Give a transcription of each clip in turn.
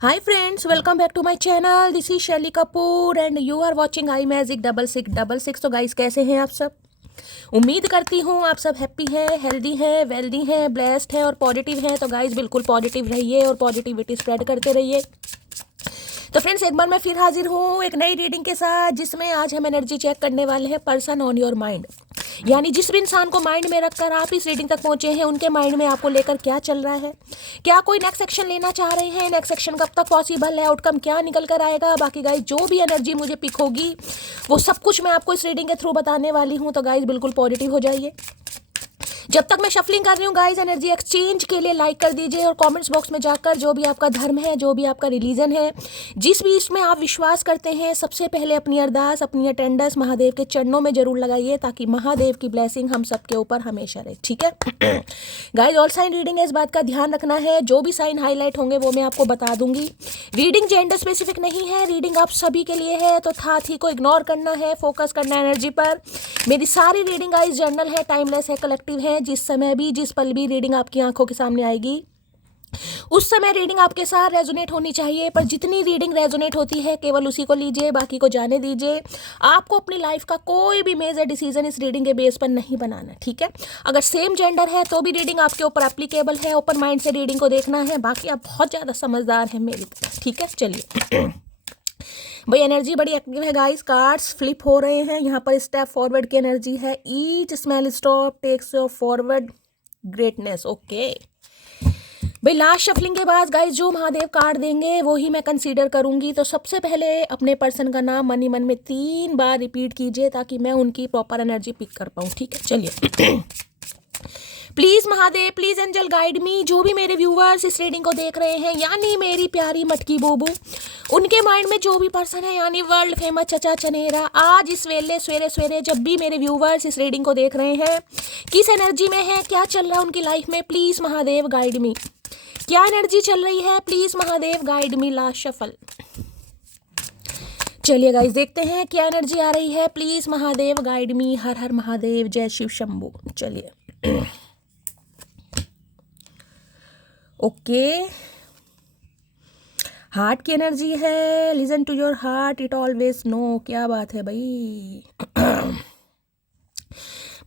Hi friends, welcome back to my channel. This is Shelly Kapoor and you are watching I magic 6666। तो guys कैसे हैं आप सब? उम्मीद करती हूँ आप सब हैप्पी हैं, हेल्दी हैं, वेल्दी हैं, ब्लेस्ड हैं और पॉजिटिव हैं। तो गाइस बिल्कुल पॉजिटिव रहिए और पॉजिटिविटी स्प्रेड करते रहिए। तो फ्रेंड्स एक बार मैं फिर हाजिर हूँ एक नई रीडिंग के साथ, जिसमें आज हम एनर्जी चेक करने वाले हैं पर्सन ऑन योर माइंड। यानी जिस भी इंसान को माइंड में रखकर आप इस रीडिंग तक पहुंचे हैं, उनके माइंड में आपको लेकर क्या चल रहा है, क्या कोई नेक्स्ट एक्शन लेना चाह रहे हैं, नेक्स्ट एक्शन कब तक पॉसिबल है, आउटकम क्या निकल कर आएगा। बाकी गाइज जो भी एनर्जी मुझे पिक होगी वो सब कुछ मैं आपको इस रीडिंग के थ्रू बताने वाली हूँ। तो गाइज बिल्कुल पॉजिटिव हो जाइए। जब तक मैं शफलिंग कर रही हूँ गाइज, एनर्जी एक्सचेंज के लिए लाइक कर दीजिए और कमेंट्स बॉक्स में जाकर जो भी आपका धर्म है, जो भी आपका रिलीजन है, जिस भी इसमें आप विश्वास करते हैं, सबसे पहले अपनी अरदास, अपनी अटेंडेंस महादेव के चरणों में जरूर लगाइए, ताकि महादेव की ब्लेसिंग हम सबके ऊपर हमेशा रहे। ठीक है गाइज, ऑल साइन रीडिंग है, इस बात का ध्यान रखना है। जो भी साइन हाईलाइट होंगे वो मैं आपको बता दूंगी। रीडिंग जेंडर स्पेसिफिक नहीं है, रीडिंग आप सभी के लिए है। तो था थी को इग्नोर करना है, फोकस करना है एनर्जी पर। मेरी सारी रीडिंग गाइज जर्नल है, टाइमलेस है, कलेक्टिव है। जिस समय भी, जिस पल भी रीडिंग आपकी आंखों के सामने आएगी, उस समय रीडिंग आपके साथ रेजोनेट होनी चाहिए। पर जितनी रीडिंग रेजोनेट होती है केवल उसी को लीजिए, बाकी को जाने दीजिए। आपको अपनी लाइफ का कोई भी मेजर डिसीजन इस रीडिंग के बेस पर नहीं बनाना, ठीक है। अगर सेम जेंडर है तो भी रीडिंग आपके ऊपर एप्लीकेबल है। ओपन माइंड से रीडिंग को देखना है। बाकी आप बहुत ज़्यादा समझदार हैं मेरी तरह, ठीक है। चलिए भाई, एनर्जी बड़ी एक्टिव है गाइस। कार्ड्स फ्लिप हो रहे हैं यहाँ पर। स्टेप फॉरवर्ड की एनर्जी है। Each smell stop takes your forward greatness. Okay भाई, लास्ट शफलिंग के बाद गाइस जो महादेव कार्ड देंगे वो ही मैं कंसीडर करूंगी। तो सबसे पहले अपने पर्सन का नाम मन ही मन में 3 बार रिपीट कीजिए, ताकि मैं उनकी प्रॉपर एनर्जी पिक कर पाऊँ, ठीक है। चलिए please Mahadev, please angel guide me. जो भी मेरे व्यूवर्स इस रीडिंग को देख रहे हैं, यानी मेरी प्यारी मटकी बोबू, उनके माइंड में जो भी पर्सन है, यानी वर्ल्ड फेमस चचा चनेरा, आज इस वेले सवेरे सवेरे जब भी मेरे व्यूवर्स इस रीडिंग को देख रहे हैं, किस एनर्जी में है, क्या चल रहा है उनकी लाइफ में, प्लीज महादेव गाइड मी। क्या एनर्जी चल रही है, please Mahadev guide me. Last shuffle. चलिए गाइस देखते हैं क्या एनर्जी आ रही है। Please Mahadev guide me. हर हर महादेव, जय शिव शंभू। चलिए ओके, हार्ट की एनर्जी है। Listen to your heart, it always know. क्या बात है भाई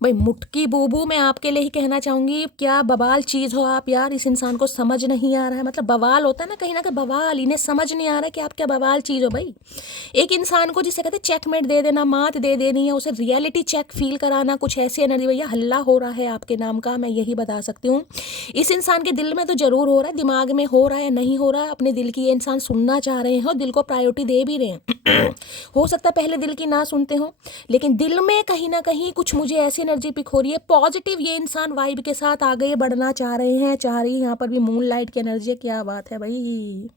भाई मुटकी बूबू, मैं आपके लिए ही कहना चाहूंगी, क्या बवाल चीज़ हो आप यार। इस इंसान को समझ नहीं आ रहा है, मतलब बवाल होता है ना कहीं ना कहीं, बवाल। इन्हें समझ नहीं आ रहा है कि आप क्या बवाल चीज़ हो भाई। एक इंसान को जिसे कहते हैं चेकमेट दे देना, मात दे देनी है, उसे रियलिटी चेक फील कराना, कुछ ऐसी एनर्जी। भैया हल्ला हो रहा है आपके नाम का, मैं यही बता सकती हूँ। इस इंसान के दिल में तो जरूर हो रहा है, दिमाग में हो रहा है नहीं हो रहा है, अपने दिल की ये इंसान सुनना चाह रहे हैं और दिल को प्रायोरिटी दे भी रहे हैं। हो सकता है पहले दिल की ना सुनते हो, लेकिन दिल में कहीं ना कहीं कुछ मुझे ऐसी एनर्जी पिक हो रही है पॉजिटिव। ये इंसान वाइब के साथ आगे बढ़ना चाह रहे हैं, चाह रही है। यहाँ पर भी मून लाइट की एनर्जी है। क्या बात है भाई।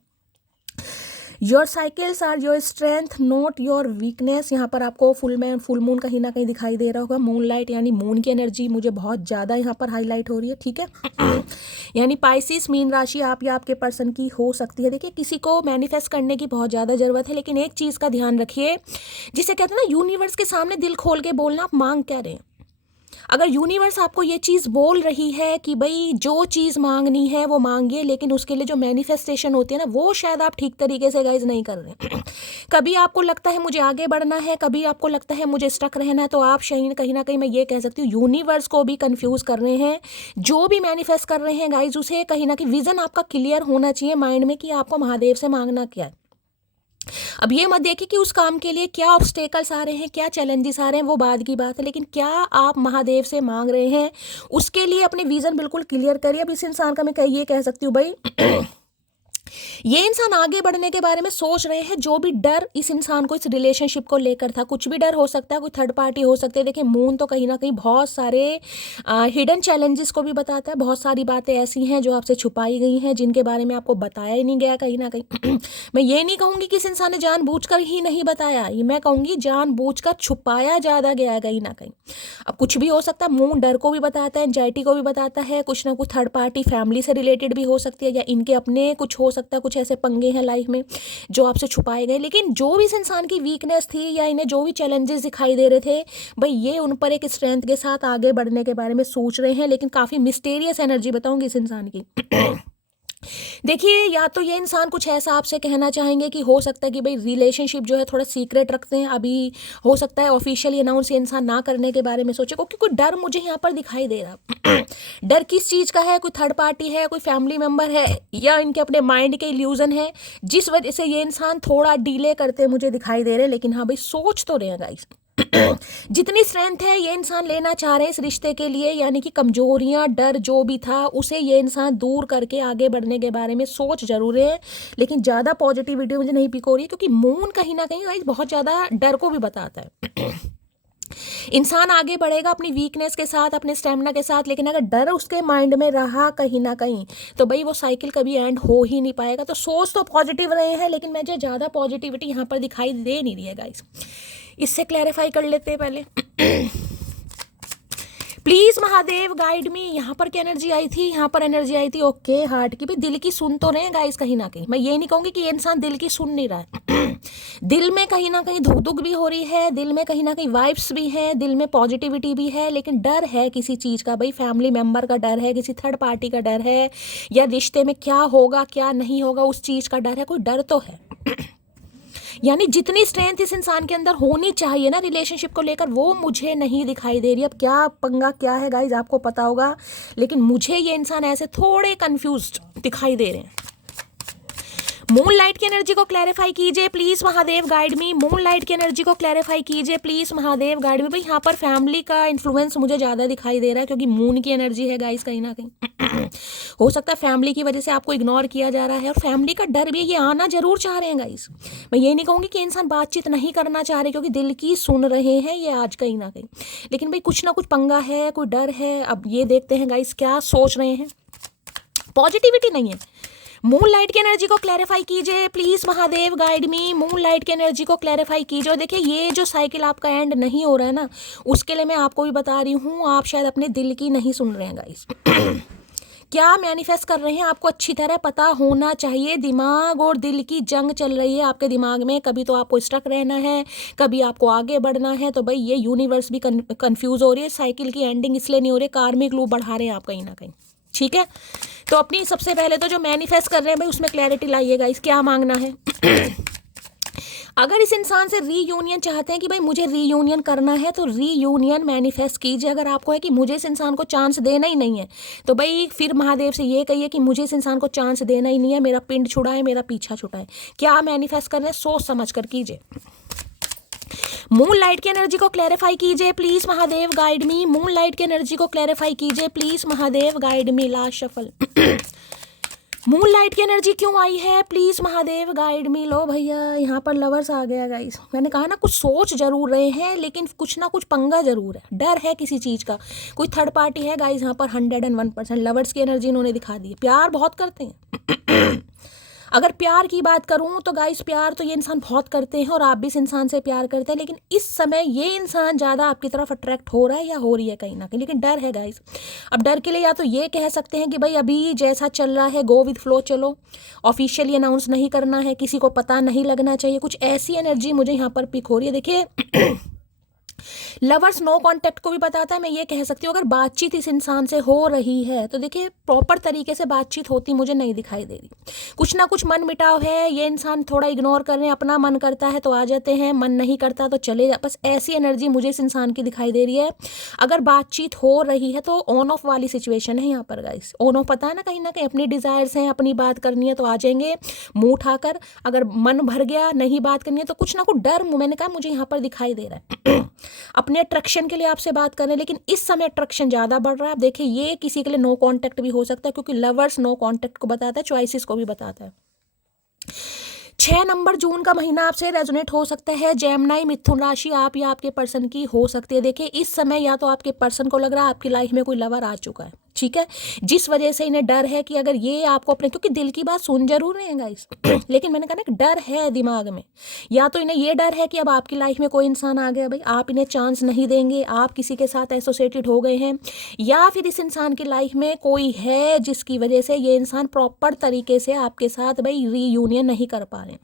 Your cycles are your strength, not your weakness. यहाँ पर आपको फुल मून कहीं ना कहीं दिखाई दे रहा होगा। मून लाइट यानी मून की एनर्जी मुझे बहुत ज़्यादा यहाँ पर हाईलाइट हो रही है, ठीक है। यानी पाइसिस मीन राशि आप या आपके पर्सन की हो सकती है। देखिए किसी को मैनिफेस्ट करने की बहुत ज़्यादा ज़रूरत है, लेकिन एक चीज़ का ध्यान रखिए, जिसे कहते हैं ना यूनिवर्स के सामने दिल खोल के बोलना, आप मांग क्या रहे हैं। अगर यूनिवर्स आपको ये चीज़ बोल रही है कि भाई जो चीज़ मांगनी है वो मांगिए, लेकिन उसके लिए जो मैनिफेस्टेशन होती है ना, वो शायद आप ठीक तरीके से गाइज नहीं कर रहे। कभी आपको लगता है मुझे आगे बढ़ना है, कभी आपको लगता है मुझे स्टक रहना है, तो आप कहीं ना कहीं मैं ये कह सकती हूँ यूनिवर्स को भी कंफ्यूज कर रहे हैं। जो भी मैनिफेस्ट कर रहे हैं गाइज, उसे कहीं ना कहीं विजन आपका क्लियर होना चाहिए माइंड में कि आपको महादेव से मांगना क्या है। अब ये मत देखिए कि उस काम के लिए क्या ऑब्स्टेकल्स आ रहे हैं, क्या चैलेंजेस आ रहे हैं, वो बाद की बात है, लेकिन क्या आप महादेव से मांग रहे हैं, उसके लिए अपने विजन बिल्कुल क्लियर करिए। अब इस इंसान का मैं ये कह सकती हूँ भाई, ये इंसान आगे बढ़ने के बारे में सोच रहे हैं। जो भी डर इस इंसान को इस रिलेशनशिप को लेकर था, कुछ भी डर हो सकता है, कोई थर्ड पार्टी हो सकती है। देखिए मून तो कहीं ना कहीं बहुत सारे हिडन चैलेंजेस को भी बताता है। बहुत सारी बातें ऐसी हैं जो आपसे छुपाई गई हैं, जिनके बारे में आपको बताया ही नहीं गया कहीं ना कहीं। मैं ये नहीं कहूँगी कि इस इंसान ने जानबूझकर ही नहीं बताया, ये मैं कहूँगी जानबूझकर छुपाया ज़्यादा गया कहीं ना कहीं। अब कुछ भी हो सकता है, मून डर को भी बताता है, एंजाइटी को भी बताता है, कुछ ना कुछ थर्ड पार्टी फैमिली से रिलेटेड भी हो सकती है, या इनके अपने कुछ हो सकता है, कुछ ऐसे पंगे हैं लाइफ में जो आपसे छुपाए गए। लेकिन जो भी इस इंसान की वीकनेस थी, या इन्हें जो भी चैलेंजेस दिखाई दे रहे थे भाई, ये उन पर एक स्ट्रेंथ के साथ आगे बढ़ने के बारे में सोच रहे हैं। लेकिन काफ़ी मिस्टेरियस एनर्जी बताऊंगी इस इंसान की। देखिए, या तो ये इंसान कुछ ऐसा आपसे कहना चाहेंगे कि हो सकता है कि भाई रिलेशनशिप जो है थोड़ा सीक्रेट रखते हैं अभी, हो सकता है ऑफिशियली अनाउंस ये इंसान ना करने के बारे में सोचे, क्योंकि कोई डर मुझे यहाँ पर दिखाई दे रहा। डर किस चीज़ का है? कोई थर्ड पार्टी है, कोई फैमिली मेम्बर है, या इनके अपने माइंड के इल्यूजन है, जिस वजह से ये इंसान थोड़ा डिले करते मुझे दिखाई दे रहे हैं। लेकिन हाँ भाई, सोच तो रहे हैं गाइस। जितनी स्ट्रेंथ है ये इंसान लेना चाह रहे हैं इस रिश्ते के लिए, यानी कि कमजोरियां, डर जो भी था उसे ये इंसान दूर करके आगे बढ़ने के बारे में सोच जरूर है। लेकिन ज़्यादा पॉजिटिविटी मुझे नहीं पिक हो रही है, क्योंकि मून कहीं ना कहीं गाइस बहुत ज़्यादा डर को भी बताता है। इंसान आगे बढ़ेगा अपनी वीकनेस के साथ, अपने स्टेमिना के साथ, लेकिन अगर डर उसके माइंड में रहा कहीं ना कहीं तो भाई वो साइकिल कभी एंड हो ही नहीं पाएगा। तो सोच तो पॉजिटिव रहे हैं, लेकिन मुझे ज़्यादा पॉजिटिविटी यहाँ पर दिखाई दे नहीं रही है गाइस। इससे क्लैरिफाई कर लेते हैं पहले। प्लीज महादेव गाइड मी। यहाँ पर क्या एनर्जी आई थी? यहाँ पर एनर्जी आई थी ओके हार्ट की। भी दिल की सुन तो रहे हैं गाइस कहीं ना कहीं। मैं ये नहीं कहूंगी कि ये इंसान दिल की सुन नहीं रहा है। दिल में कहीं ना कहीं धुक धुक भी हो रही है, दिल में कहीं ना कहीं वाइब्स भी है, दिल में पॉजिटिविटी भी है, लेकिन डर है किसी चीज़ का। भाई फैमिली मेम्बर का डर है, किसी थर्ड पार्टी का डर है, या रिश्ते में क्या होगा क्या नहीं होगा उस चीज़ का डर है। कोई डर तो है। यानी जितनी स्ट्रेंथ इस इंसान के अंदर होनी चाहिए ना रिलेशनशिप को लेकर, वो मुझे नहीं दिखाई दे रही। अब क्या पंगा क्या है गाइज आपको पता होगा, लेकिन मुझे ये इंसान ऐसे थोड़े कंफ्यूज्ड दिखाई दे रहे हैं। मून लाइट की एनर्जी को क्लैरिफाई कीजिए please Mahadev guide me. Moon light की एनर्जी को क्लैरिफाई कीजिए प्लीज महादेव गाइड मी। भाई यहाँ पर फैमिली का इन्फ्लुएंस मुझे ज़्यादा दिखाई दे रहा है, क्योंकि मून की एनर्जी है गाइस कहीं ना कहीं। हो सकता है फैमिली की वजह से आपको इग्नोर किया जा रहा है, और फैमिली का डर भी, ये आना जरूर चाह रहे हैं गाइस। मैं ये नहीं कहूँगी कि इंसान बातचीत नहीं करना चाह रहे, क्योंकि दिल की सुन रहे हैं ये आज कहीं ना कहीं, लेकिन भाई कुछ ना कुछ पंगा है, कोई डर है। अब ये देखते हैं गाइस क्या सोच रहे हैं। पॉजिटिविटी नहीं है। मून लाइट की एनर्जी को क्लैरिफाई कीजिए please Mahadev guide me. Moon light की एनर्जी को क्लैरिफाई कीजिए। और देखिए ये जो साइकिल आपका एंड नहीं हो रहा है ना, उसके लिए मैं आपको भी बता रही हूँ, आप शायद अपने दिल की नहीं सुन रहे हैं गाइस। क्या मैनिफेस्ट कर रहे हैं आपको अच्छी तरह पता होना चाहिए। दिमाग और दिल की जंग चल रही है आपके दिमाग में। कभी तो आपको स्टक रहना है, कभी आपको आगे बढ़ना है। तो भाई ये यूनिवर्स भी कंफ्यूज हो रही है। साइकिल की एंडिंग इसलिए नहीं हो रही, कार्मिक लूप बढ़ा रहे हैं आप कहीं ना कहीं। ठीक है, तो अपनी सबसे पहले तो जो मैनिफेस्ट कर रहे हैं भाई उसमें क्लैरिटी लाइएगा, इस क्या मांगना है। अगर इस इंसान से रीयूनियन चाहते हैं कि भाई मुझे रीयूनियन करना है, तो रीयूनियन मैनिफेस्ट कीजिए। अगर आपको है कि मुझे इस इंसान को चांस देना ही नहीं है, तो भाई फिर महादेव से ये कहिए कि मुझे इस इंसान को चांस देना ही नहीं है, मेरा पिंड छुड़ाए, मेरा पीछा छुड़ाए। क्या मैनिफेस्ट करना है सोच समझ कर कीजिए। मून लाइट की एनर्जी को क्लैरिफाई कीजिए please Mahadev guide me. Moon light की एनर्जी को क्लैरिफाई कीजिए please Mahadev guide me. Last shuffle. Moon light की एनर्जी क्यों आई है प्लीज महादेव गाइड मी। लो भैया यहाँ पर लवर्स आ गया गाइस। मैंने कहा ना कुछ सोच जरूर रहे हैं, लेकिन कुछ ना कुछ पंगा जरूर है, डर है किसी चीज का, कोई थर्ड पार्टी है गाइस यहाँ पर। 101% लवर्स की एनर्जी इन्होंने दिखा दी है। प्यार बहुत करते हैं। अगर प्यार की बात करूं तो गाइस प्यार तो ये इंसान बहुत करते हैं, और आप भी इस इंसान से प्यार करते हैं, लेकिन इस समय ये इंसान ज़्यादा आपकी तरफ अट्रैक्ट हो रहा है या हो रही है कहीं ना कहीं, लेकिन डर है गाइस। अब डर के लिए या तो ये कह सकते हैं कि भाई अभी जैसा चल रहा है गो विद फ्लो चलो, ऑफिशियली अनाउंस नहीं करना है, किसी को पता नहीं लगना चाहिए। कुछ ऐसी एनर्जी मुझे यहाँ पर पिक हो रही है। देखिए लवर्स नो कांटेक्ट को भी बताता है। मैं ये कह सकती हूँ अगर बातचीत इस इंसान से हो रही है तो देखिए प्रॉपर तरीके से बातचीत होती मुझे नहीं दिखाई दे रही। कुछ ना कुछ मन मिटाव है, ये इंसान थोड़ा इग्नोर कर रहे हैं। अपना मन करता है तो आ जाते हैं, मन नहीं करता तो चले जा, बस ऐसी एनर्जी मुझे इस इंसान की दिखाई दे रही है। अगर बातचीत हो रही है तो ऑन ऑफ वाली सिचुएशन है यहाँ पर गाइस। ऑन ऑफ पता है ना कहीं अपनी डिजायर्स हैं, अपनी बात करनी है तो आ जाएंगे मुंह उठाकर। अगर मन भर गया नहीं बात करनी है तो कुछ ना कुछ डर मैंने कहा मुझे यहाँ पर दिखाई दे रहा है। अपने अट्रैक्शन के लिए आपसे बात करें, लेकिन इस समय अट्रैक्शन ज़्यादा बढ़ रहा है। आप देखिए ये किसी के लिए नो कांटेक्ट भी हो सकता है, क्योंकि लवर्स नो कांटेक्ट को बताता है, चॉइसेस को भी बताता है। 6 नंबर जून का महीना आपसे रेजोनेट हो सकता है। जेमिनी मिथुन राशि आप या आपके पर्सन की हो सकती है। देखिए इस समय या तो आपके पर्सन को लग रहा है आपकी लाइफ में कोई लवर आ चुका है, ठीक है, जिस वजह से इन्हें डर है कि अगर ये आपको अपने, क्योंकि दिल की बात सुन जरूर रहे हैं गाइस, लेकिन मैंने कहा ना डर है दिमाग में। या तो इन्हें ये डर है कि अब आपकी लाइफ में कोई इंसान आ गया, भाई आप इन्हें चांस नहीं देंगे, आप किसी के साथ एसोसिएटेड हो गए हैं, या फिर इस इंसान की लाइफ में कोई है जिसकी वजह से ये इंसान प्रॉपर तरीके से आपके साथ भाई रीयूनियन नहीं कर पा रहे हैं।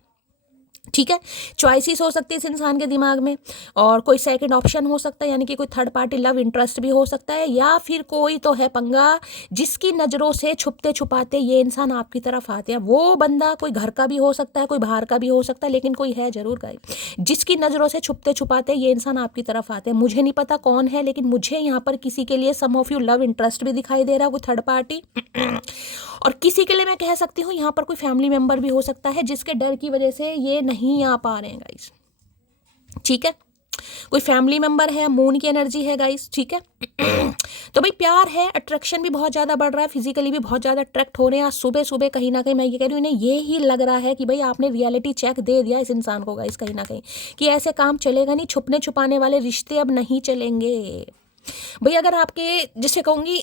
ठीक है, चॉइसेस हो सकती है इस इंसान के दिमाग में, और कोई सेकंड ऑप्शन हो सकता है, यानी कि कोई थर्ड पार्टी लव इंटरेस्ट भी हो सकता है, या फिर कोई तो है पंगा जिसकी नज़रों से छुपते छुपाते ये इंसान आपकी तरफ आते हैं। वो बंदा कोई घर का भी हो सकता है, कोई बाहर का भी हो सकता है, लेकिन कोई है जरूर गाइस जिसकी नज़रों से छुपते छुपाते ये इंसान आपकी तरफ आते हैं। मुझे नहीं पता कौन है, लेकिन मुझे यहाँ पर किसी के लिए सम ऑफ यू लव इंटरेस्ट भी दिखाई दे रहा है, कोई थर्ड पार्टी और किसी के लिए मैं कह सकती हूँ यहाँ पर कोई फैमिली मेंबर भी हो सकता है जिसके डर की वजह से ये नहीं आ पा रहे हैं गाइस। ठीक है, कोई फैमिली मेंबर है, मून की एनर्जी है गाइस। ठीक है तो भाई प्यार है, अट्रैक्शन भी बहुत ज़्यादा बढ़ रहा है, फिजिकली भी बहुत ज़्यादा अट्रैक्ट हो रहे हैं। आज सुबह सुबह कहीं ना कहीं मैं ये कह रही हूँ, इन्हें ये ही लग रहा है कि भाई आपने रियलिटी चेक दे दिया इस इंसान को गाइस, कहीं ना कहीं कि ऐसे काम चलेगा नहीं, छुपने छुपाने वाले रिश्ते अब नहीं चलेंगे भाई। अगर आपके जिसे कहूँगी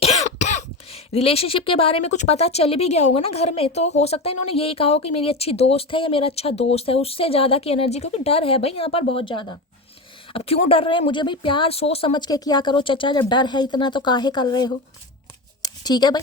रिलेशनशिप के बारे में कुछ पता चल भी गया होगा ना घर में, तो हो सकता है इन्होंने यही कहा हो कि मेरी अच्छी दोस्त है या मेरा अच्छा दोस्त है, उससे ज़्यादा की एनर्जी, क्योंकि डर है भाई यहाँ पर बहुत ज़्यादा। अब क्यों डर रहे हैं मुझे भाई, प्यार सोच समझ के किया करो चचा, जब डर है इतना तो काहे कर रहे हो। ठीक है भाई,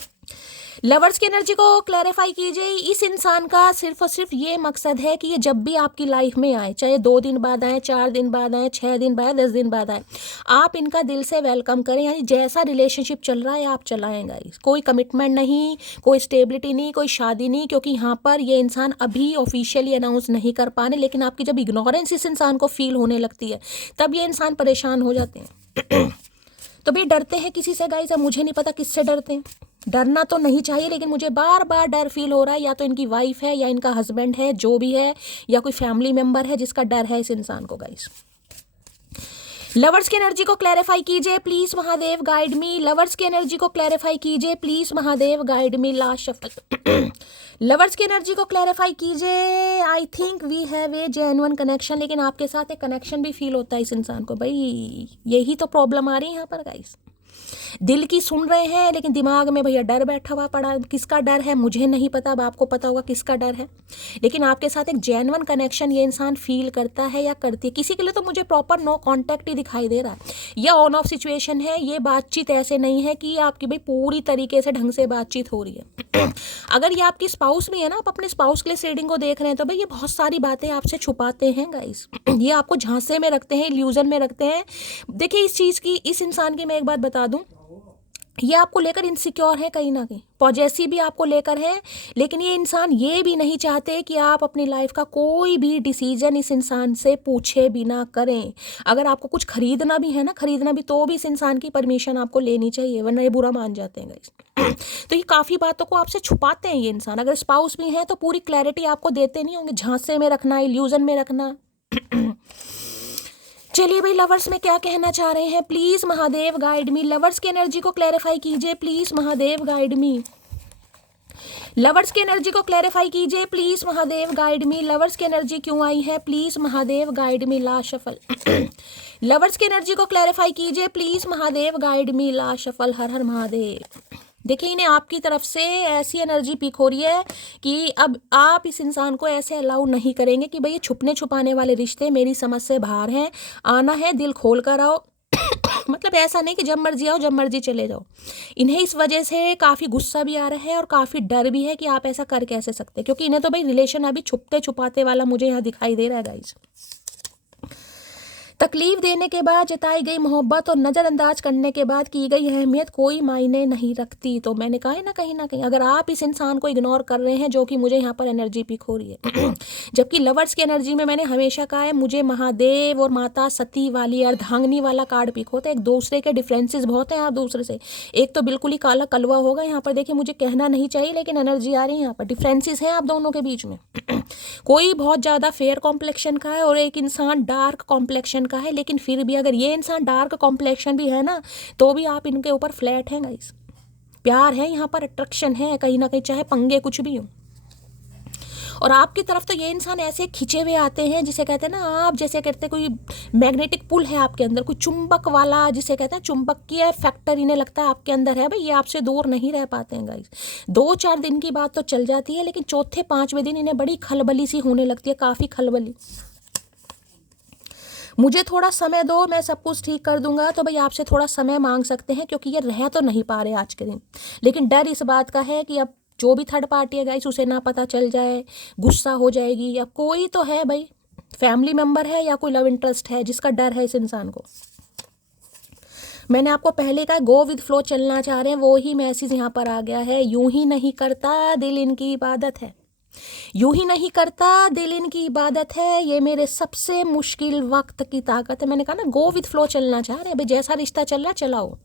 लवर्स की एनर्जी को क्लैरिफाई कीजिए। इस इंसान का सिर्फ और सिर्फ ये मकसद है कि ये जब भी आपकी लाइफ में आए, चाहे 2 दिन बाद आए, 4 दिन बाद आए, 6 दिन बाद, 10 दिन बाद आए, आप इनका दिल से वेलकम करें। यानी जैसा रिलेशनशिप चल रहा है आप चलाएं गाइस, कोई कमिटमेंट नहीं, कोई स्टेबिलिटी नहीं, कोई शादी नहीं, क्योंकि यहाँ पर ये इंसान अभी ऑफिशियली अनाउंस नहीं कर पा रहे, लेकिन आपकी जब इग्नोरेंस इस इंसान को फील होने लगती है तब ये इंसान परेशान हो जाते हैं। तो भाई डरते हैं किसी से गाइस, अब मुझे नहीं पता किससे डरते हैं। डरना तो नहीं चाहिए, लेकिन मुझे बार बार डर फील हो रहा है, या तो इनकी वाइफ है या इनका हस्बैंड है, जो भी है, या कोई फैमिली मेंबर है जिसका डर है इस इंसान को गाइस। लवर्स की एनर्जी को क्लैरिफाई कीजिए please Mahadev, guide me. Lovers की एनर्जी को क्लैरिफाई कीजिए please Mahadev, guide me. Last shuffle lovers की एनर्जी को क्लैरिफाई कीजिए। I think we have a genuine connection, लेकिन आपके साथ एक कनेक्शन भी फील होता है इस इंसान को भाई, यही तो प्रॉब्लम आ रही है यहाँ पर गाइस। दिल की सुन रहे हैं लेकिन दिमाग में भैया डर बैठा हुआ पड़ा। किसका डर है मुझे नहीं पता, अब आपको पता होगा किसका डर है, लेकिन आपके साथ एक जेन्युइन कनेक्शन ये इंसान फील करता है या करती है। किसी के लिए तो मुझे प्रॉपर नो कांटेक्ट ही दिखाई दे रहा है, या ऑन ऑफ सिचुएशन है। ये बातचीत ऐसे नहीं है कि आपकी भाई पूरी तरीके से ढंग से बातचीत हो रही है। अगर ये आपकी स्पाउस भी है ना, आप अपने स्पाउस के लिए रीडिंग को देख रहे हैं, तो भाई ये बहुत सारी बातें आपसे छुपाते हैं गाइस। ये आपको झांसे में रखते हैं, इल्यूजन में रखते हैं। देखिए इस चीज़ की, इस इंसान की मैं एक बात बता दूं, ये आपको लेकर इनसिक्योर है, कहीं ना कहीं पॉजेसिव भी आपको लेकर है, लेकिन ये इंसान ये भी नहीं चाहते कि आप अपनी लाइफ का कोई भी डिसीजन इस इंसान से पूछे बिना करें। अगर आपको कुछ खरीदना भी है ना, खरीदना भी, तो भी इस इंसान की परमिशन आपको लेनी चाहिए, वरना ये बुरा मान जाते हैं गाइस। तो ये काफ़ी बातों को आपसे छुपाते हैं ये इंसान। अगर स्पाउस भी है तो पूरी क्लैरिटी आपको देते नहीं होंगे, झांसे में रखना, इल्यूजन में रखना। चलिए भाई, लवर्स में क्या कहना चाह रहे हैं, please Mahadev guide me. Lovers की एनर्जी को क्लैरिफाई कीजिए please Mahadev, guide me. Lovers की एनर्जी को क्लैरिफाई कीजिए please Mahadev, guide me. Lovers की एनर्जी क्यों आई है, please Mahadev guide me. Last shuffle lovers की एनर्जी को क्लैरिफाई कीजिए please Mahadev, guide me. Last shuffle. हर हर महादेव। देखिए इन्हें आपकी तरफ से ऐसी एनर्जी पिक हो रही है कि अब आप इस इंसान को ऐसे अलाउ नहीं करेंगे कि भाई ये छुपने छुपाने वाले रिश्ते मेरी समझ से बाहर हैं, आना है दिल खोल कर आओ। मतलब ऐसा नहीं कि जब मर्जी आओ जब मर्जी चले जाओ। इन्हें इस वजह से काफ़ी गुस्सा भी आ रहा है और काफ़ी डर भी है कि आप ऐसा कर कैसे सकते हैं, क्योंकि इन्हें तो भाई रिलेशन अभी छुपते छुपाते वाला मुझे यहाँ दिखाई दे रहा है गाइज। तकलीफ देने के बाद जताई गई मोहब्बत और नज़रअंदाज करने के बाद की गई अहमियत कोई मायने नहीं रखती। तो मैंने कहा है ना, कहीं ना कहीं अगर आप इस इंसान को इग्नोर कर रहे हैं, जो कि मुझे यहाँ पर एनर्जी पिक हो रही है जबकि लवर्स की एनर्जी में मैंने हमेशा कहा है मुझे महादेव और माता सती वाली अर्धांगिनी वाला कार्ड पिक होता है। एक दूसरे के डिफरेंसेस बहुत हैं आप दूसरे से, एक तो बिल्कुल ही काला कलवा होगा यहाँ पर। देखिए मुझे कहना नहीं चाहिए लेकिन एनर्जी आ रही है यहाँ पर, डिफरेंसेस हैं आप दोनों के बीच में। कोई बहुत ज़्यादा फेयर कॉम्प्लेक्शन का है और एक इंसान डार्क कॉम्प्लेक्शन का है, लेकिन फिर भी अगर ये इंसान डार्क कॉम्प्लेक्शन भी है ना, तो भी आप इनके ऊपर फ्लैट हैं गाइस। प्यार है यहाँ पर, अट्रैक्शन है कहीं ना कहीं, चाहे पंगे कुछ भी हो। और आपकी तरफ तो ये इंसान ऐसे खिंचे हुए आते हैं, जिसे कहते हैं ना, आप जैसे कहते हैं कोई मैग्नेटिक पुल है आपके अंदर, कोई चुंबक वाला, जिसे कहते हैं चुंबकीय फैक्टर इन्हें लगता है आपके अंदर है भाई, ये आपसे दूर नहीं रह पाते हैं गाइस। 2-4 दिन की बात तो चल जाती है, लेकिन चौथे 5वें दिन इन्हें बड़ी खलबली सी होने लगती है, काफ़ी खलबली। मुझे थोड़ा समय दो, मैं सब कुछ ठीक कर दूंगा। तो भाई आपसे थोड़ा समय मांग सकते हैं, क्योंकि ये रह तो नहीं पा रहे आज के दिन, लेकिन डर इस बात का है कि अब जो भी थर्ड पार्टी है गाइस उसे ना पता चल जाए, गुस्सा हो जाएगी, या कोई तो है भाई फैमिली मेंबर है या कोई लव इंटरेस्ट है जिसका डर है इस इंसान को। मैंने आपको पहले कहा गो विद फ्लो चलना चाह रहे हैं, वो ही मैसेज यहाँ पर आ गया है। यूं ही नहीं करता दिल इनकी इबादत है, यूं ही नहीं करता दिल इनकी इबादत है, ये मेरे सबसे मुश्किल वक्त की ताकत है। मैंने कहा ना गो विद फ्लो चलना चाह रहे हैं भाई, जैसा रिश्ता चल रहा है चलाओ।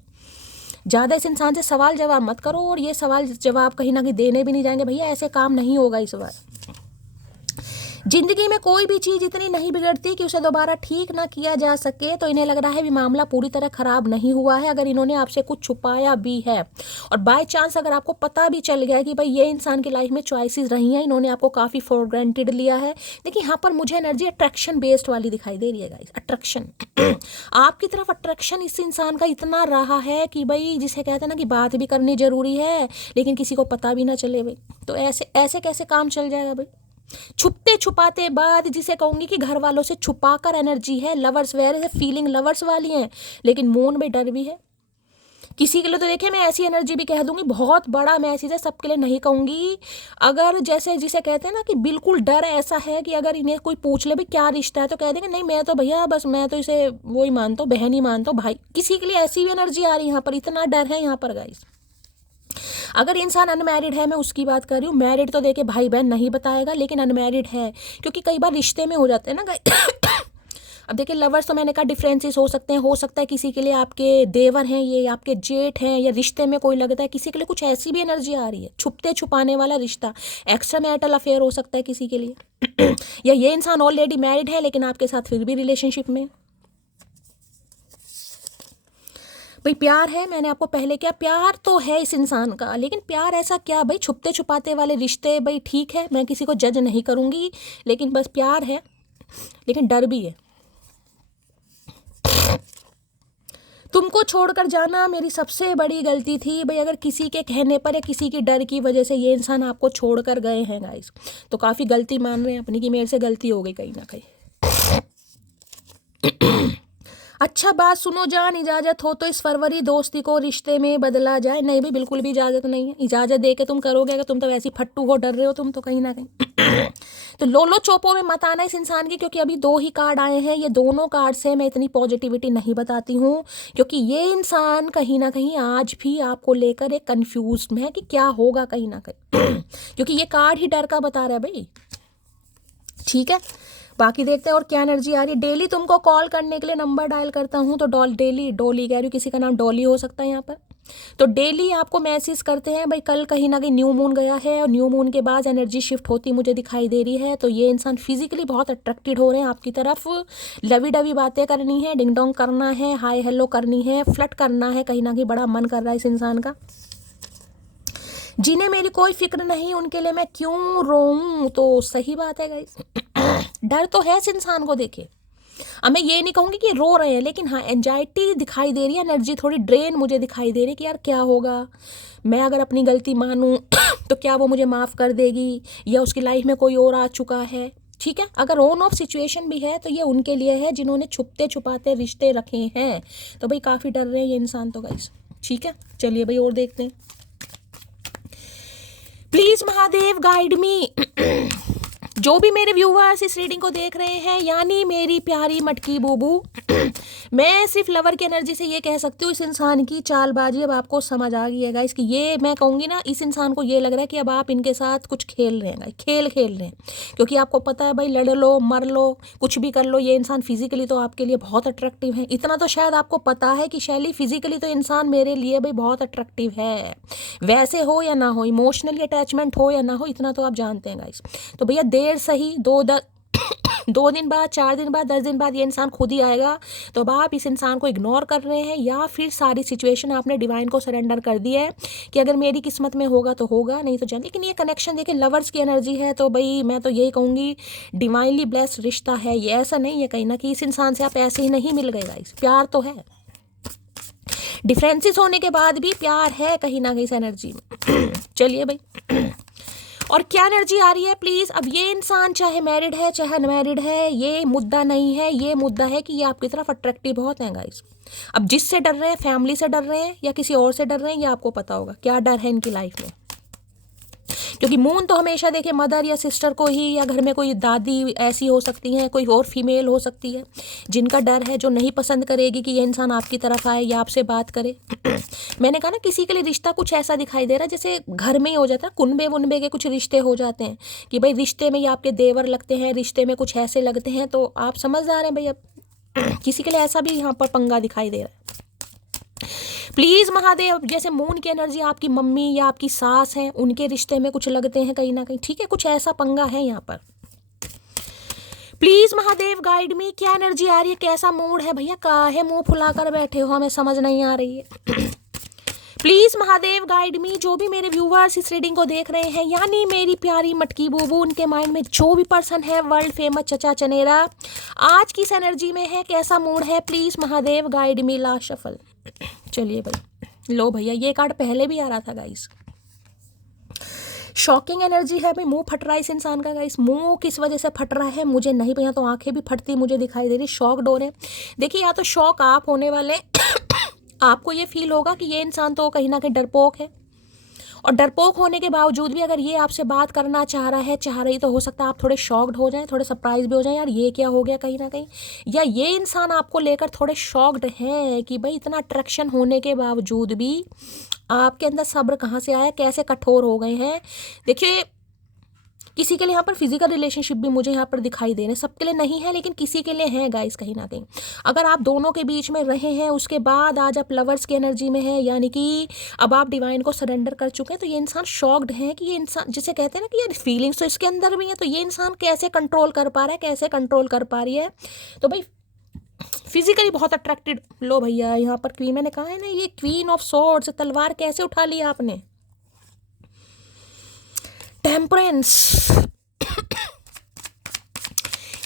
ज़्यादा इस इंसान से सवाल जवाब मत करो, और ये सवाल जवाब कहीं ना कहीं देने भी नहीं जाएंगे। भैया ऐसे काम नहीं होगा इस बार। जिंदगी में कोई भी चीज़ इतनी नहीं बिगड़ती कि उसे दोबारा ठीक ना किया जा सके। तो इन्हें लग रहा है भी मामला पूरी तरह खराब नहीं हुआ है। अगर इन्होंने आपसे कुछ छुपाया भी है, और बाय चांस अगर आपको पता भी चल गया कि भाई ये इंसान की लाइफ में चॉइसेस रही हैं, इन्होंने आपको काफ़ी फॉर ग्रांटेड लिया है। देखिए यहाँ पर मुझे एनर्जी अट्रैक्शन बेस्ड वाली दिखाई दे रही है गाइस। अट्रैक्शन आपकी तरफ अट्रैक्शन इस इंसान का इतना रहा है कि भाई जिसे कहते हैं ना कि बात भी करनी जरूरी है लेकिन किसी को पता भी ना चले भाई। तो ऐसे ऐसे कैसे काम चल जाएगा भाई। छुपते छुपाते बाद जिसे कहूंगी कि घर वालों से छुपाकर एनर्जी है। लवर्स वेयर फीलिंग लवर्स वाली हैं, लेकिन मून में डर भी है। किसी के लिए तो देखिए मैं ऐसी एनर्जी भी कह दूंगी, बहुत बड़ा मैसेज है, सबके लिए नहीं कहूंगी। अगर जैसे जिसे कहते हैं ना कि बिल्कुल डर ऐसा है कि अगर इन्हें कोई पूछ ले भाई क्या रिश्ता है, तो कह देंगे नहीं मैं तो भैया बस मैं तो इसे वो ही मानता हूँ, बहन ही मानता हूँ भाई। किसी के लिए ऐसी भी एनर्जी आ रही है यहाँ पर, इतना डर है यहाँ पर गाइस। अगर इंसान अनमैरिड है, मैं उसकी बात कर रही हूँ। मैरिड तो देखिए भाई बहन नहीं बताएगा, लेकिन अनमैरिड है क्योंकि कई बार रिश्ते में हो जाते हैं ना अब देखिए लवर्स तो मैंने कहा डिफरेंसेस हो सकते हैं। हो सकता है किसी के लिए आपके देवर हैं, ये आपके जेठ हैं, या रिश्ते में कोई लगता है। किसी के लिए कुछ ऐसी भी एनर्जी आ रही है, छुपते छुपाने वाला रिश्ता, एक्स्ट्रा मैरिटल अफेयर हो सकता है किसी के लिए या ये इंसान ऑलरेडी मैरिड है लेकिन आपके साथ फिर भी रिलेशनशिप में। भाई प्यार है, मैंने आपको पहले क्या प्यार तो है इस इंसान का, लेकिन प्यार ऐसा क्या भाई, छुपते छुपाते वाले रिश्ते भाई ठीक है, मैं किसी को जज नहीं करूंगी, लेकिन बस प्यार है लेकिन डर भी है। तुमको छोड़कर जाना मेरी सबसे बड़ी गलती थी भाई। अगर किसी के कहने पर या किसी की डर की वजह से ये इंसान आपको छोड़कर गए हैं गाइस, तो काफ़ी गलती मान रहे हैं अपनी कि मेरे से गलती हो गई कहीं ना कहीं। अच्छा बात सुनो जान, इजाज़त हो तो इस फरवरी दोस्ती को रिश्ते में बदला जाए। नहीं भाई बिल्कुल भी इजाज़त नहीं है। इजाज़त दे के तुम करोगे, अगर तुम तो वैसी फट्टू हो, डर रहे हो तुम तो कहीं ना कहीं तो लोलो चोपो में मत आना इस इंसान की, क्योंकि अभी 2 ही कार्ड आए हैं। ये दोनों कार्ड से मैं इतनी पॉजिटिविटी नहीं बताती हूँ, क्योंकि ये इंसान कहीं ना कहीं आज भी आपको लेकर एक कन्फ्यूज में है कि क्या होगा कहीं ना कहीं क्योंकि ये कार्ड ही डर का बता रहा है भाई। ठीक है, बाकी देखते हैं और क्या एनर्जी आ रही है। डेली तुमको कॉल करने के लिए नंबर डायल करता हूँ, तो डेली डॉली कह रही हूँ, किसी का नाम डॉली हो सकता है यहाँ पर। तो डेली आपको मैसेज करते हैं भाई। कल कहीं ना कहीं न्यू मून गया है, और न्यू मून के बाद एनर्जी शिफ्ट होती मुझे दिखाई दे रही है। तो ये इंसान फिजिकली बहुत अट्रैक्टेड हो रहे हैं आपकी तरफ। लवी डवी बातें करनी है, डिंग डोंग करना है, हाय हेलो करनी है, फ्लर्ट करना है, कहीं ना कहीं बड़ा मन कर रहा है इस इंसान का। जिन्हें मेरी कोई फिक्र नहीं उनके लिए मैं क्यों रोऊं, तो सही बात है गाइस डर तो है इस इंसान को। देखिए अब मैं ये नहीं कहूँगी कि रो रहे हैं, लेकिन हाँ एंजाइटी दिखाई दे रही है, एनर्जी थोड़ी ड्रेन मुझे दिखाई दे रही है कि यार क्या होगा, मैं अगर अपनी गलती मानूं तो क्या वो मुझे माफ़ कर देगी, या उसकी लाइफ में कोई और आ चुका है। ठीक है, अगर ऑन ऑफ सिचुएशन भी है तो ये उनके लिए है जिन्होंने छुपते छुपाते रिश्ते रखे हैं। तो भाई काफ़ी डर रहे हैं ये इंसान तो गाइस। ठीक है, चलिए भाई और देखते हैं। प्लीज महादेव गाइड मी जो भी मेरे व्यूवर्स इस रीडिंग को देख रहे हैं, यानी मेरी प्यारी मटकी बूबू मैं सिर्फ लवर की एनर्जी से ये कह सकती हूँ इस इंसान की चालबाजी अब आपको समझ आ गई है गाइस। कि ये मैं कहूँगी ना, इस इंसान को ये लग रहा है कि अब आप इनके साथ कुछ खेल रहे हैं, खेल रहे हैं, क्योंकि आपको पता है भाई लड़ लो मर लो कुछ भी कर लो, ये इंसान फिजिकली तो आपके लिए बहुत अट्रैक्टिव है। इतना तो शायद आपको पता है कि शैली फिजिकली तो इंसान मेरे लिए भाई बहुत अट्रैक्टिव है, वैसे हो या ना हो, इमोशनली अटैचमेंट हो या ना हो, इतना तो आप जानते हैं गाइस। तो भैया देर सही 2 दिन बाद, 4 दिन बाद, 10 दिन बाद ये इंसान खुद ही आएगा। तो अब आप इस इंसान को इग्नोर कर रहे हैं, या फिर सारी सिचुएशन आपने डिवाइन को सरेंडर कर दी है कि अगर मेरी किस्मत में होगा तो होगा, नहीं तो जान। लेकिन ये कनेक्शन देखिए लवर्स की एनर्जी है, तो भाई मैं तो यही कहूँगी डिवाइनली ब्लेस्ड रिश्ता है ये। ऐसा नहीं है कहीं ना कि इस इंसान से आप ऐसे ही नहीं मिल गए गाइस, प्यार तो है। डिफरेंसेस होने के बाद भी प्यार है कहीं ना कहीं इस एनर्जी में चलिए भाई और क्या एनर्जी आ रही है प्लीज। अब ये इंसान चाहे मैरिड है चाहे अनमैरिड है, ये मुद्दा नहीं है, ये मुद्दा है कि ये आपकी तरफ अट्रैक्टिव बहुत हैं गाइस। अब जिससे डर रहे हैं, फैमिली से डर रहे हैं या किसी और से डर रहे हैं, ये आपको पता होगा क्या डर है इनकी लाइफ में। क्योंकि मून तो हमेशा देखे मदर या सिस्टर को ही, या घर में कोई दादी ऐसी हो सकती हैं, कोई और फीमेल हो सकती है जिनका डर है, जो नहीं पसंद करेगी कि ये इंसान आपकी तरफ आए या आपसे बात करे। मैंने कहा ना, किसी के लिए रिश्ता कुछ ऐसा दिखाई दे रहा है जैसे घर में ही हो जाता है, कुनबे वुनबे के कुछ रिश्ते हो जाते हैं कि भाई रिश्ते में ये आपके देवर लगते हैं, रिश्ते में कुछ ऐसे लगते हैं, तो आप समझदार हैं भाई। अब किसी के लिए ऐसा भी यहाँ पर पंगा दिखाई दे रहा है। प्लीज महादेव, जैसे मून की एनर्जी आपकी मम्मी या आपकी सास है, उनके रिश्ते में कुछ लगते हैं कहीं ना कहीं, ठीक है, कुछ ऐसा पंगा है यहाँ पर। प्लीज महादेव गाइड मी, क्या एनर्जी आ रही है, कैसा मूड है भैया, काहे मुंह फुलाकर बैठे हो, हमें समझ नहीं आ रही है। प्लीज महादेव गाइड मी, जो भी मेरे व्यूवर्स इस रीडिंग को देख रहे हैं, यानी मेरी प्यारी मटकी बूबू, उनके माइंड में जो भी पर्सन है वर्ल्ड फेमस चचा चनेरा, आज की इस एनर्जी में है, कैसा मूड है, please Mahadev guide me. Last shuffle. चलिए भाई, लो भैया, ये कार्ड पहले भी आ रहा था गाइस। शॉकिंग एनर्जी है भाई, मुंह फट रहा है इस इंसान का गाइस। मुंह किस वजह से फट रहा है मुझे नहीं पता, तो आंखें भी फटती मुझे दिखाई दे रही, शॉक्ड हो रहे हैं। देखिए, या तो शॉक आप होने वाले आपको ये फील होगा कि ये इंसान तो कहीं ना कहीं डरपोक है, और डरपोक होने के बावजूद भी अगर ये आपसे बात करना चाह रहा है, चाह रही, तो हो सकता है आप थोड़े शॉक्ड हो जाएं, थोड़े सरप्राइज भी हो जाएं, यार ये क्या हो गया कहीं ना कहीं, या ये इंसान आपको लेकर थोड़े शॉक्ड है कि भाई इतना अट्रैक्शन होने के बावजूद भी आपके अंदर सब्र कहाँ से आया, कैसे कठोर हो गए हैं। देखिए, किसी के लिए यहाँ पर फिजिकल रिलेशनशिप भी मुझे यहाँ पर दिखाई दे रहे हैं, सबके लिए नहीं है लेकिन किसी के लिए है गाइस कहीं ना कहीं। अगर आप दोनों के बीच में रहे हैं, उसके बाद आज आप लवर्स की एनर्जी में है, यानी कि अब आप डिवाइन को सरेंडर कर चुके हैं, तो ये इंसान शॉक्ड है कि ये इंसान, जिसे कहते हैं ना कि यार फीलिंग्स तो इसके अंदर भी है, तो ये इंसान कैसे कंट्रोल कर पा रहा है, कैसे कंट्रोल कर पा रही है। तो भाई फिजिकली बहुत अट्रैक्टेड। लो भैया, यहाँ पर क्वीन, मैंने कहा है ना, ये क्वीन ऑफ सॉर्ड्स, तलवार कैसे उठा लिया आपने। टेम्परेंस,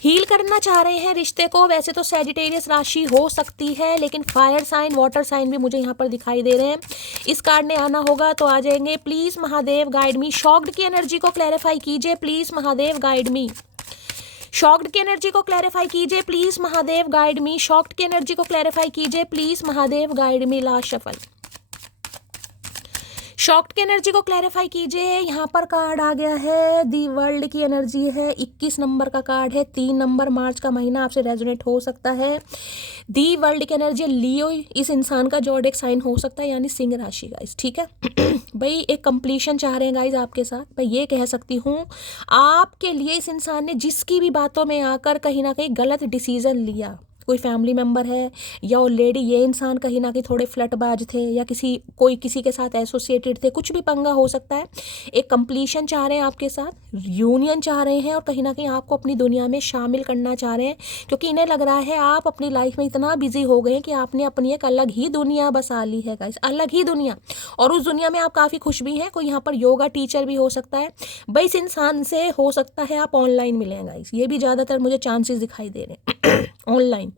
हील करना चाह रहे हैं रिश्ते को। वैसे तो सैजिटेरियस राशि हो सकती है, लेकिन फायर साइन, वाटर साइन भी मुझे यहाँ पर दिखाई दे रहे हैं। इस कार्ड ने आना होगा तो आ जाएंगे। Please Mahadev guide me, shocked की एनर्जी को क्लैरिफाई कीजिए please Mahadev guide me. Shocked की एनर्जी को क्लैरिफाई कीजिए please Mahadev guide me. Shocked की एनर्जी को क्लैरिफाई कीजिए please Mahadev guide me. Last shuffle. Shocked की एनर्जी को क्लैरिफाई कीजिए। यहाँ पर कार्ड आ गया है, दी वर्ल्ड की एनर्जी है, 21 नंबर का कार्ड है, 3 नंबर, मार्च का महीना आपसे रेजोनेट हो सकता है। दी वर्ल्ड की एनर्जी, लियो इस इंसान का जोडिएक साइन हो सकता है, यानी सिंह राशि गाइस, ठीक है। भाई एक कंप्लीशन चाह रहे हैं गाइस आपके साथ। भाई ये कह सकती हूँ, आपके लिए इस इंसान ने जिसकी भी बातों में आकर कहीं ना कहीं गलत डिसीजन लिया, कोई फैमिली मेंबर है या ऑलरेडी ये इंसान कहीं ना कहीं थोड़े फ्लर्टबाज थे, या कोई किसी के साथ एसोसिएटेड थे, कुछ भी पंगा हो सकता है। एक कंप्लीशन चाह रहे हैं आपके साथ, यूनियन चाह रहे हैं, और कहीं ना कहीं आपको अपनी दुनिया में शामिल करना चाह रहे हैं, क्योंकि इन्हें लग रहा है आप अपनी लाइफ में इतना बिजी हो गए हैं कि आपने अपनी एक अलग ही दुनिया बसा ली है गाइस, अलग ही दुनिया। और उस दुनिया में आप काफ़ी खुश भी हैं। कोई यहाँ पर योगा टीचर भी हो सकता है। भाई इस इंसान से हो सकता है आप ऑनलाइन मिलें गाइस, ये भी ज़्यादातर मुझे चांसेस दिखाई दे रहे हैं ऑनलाइन,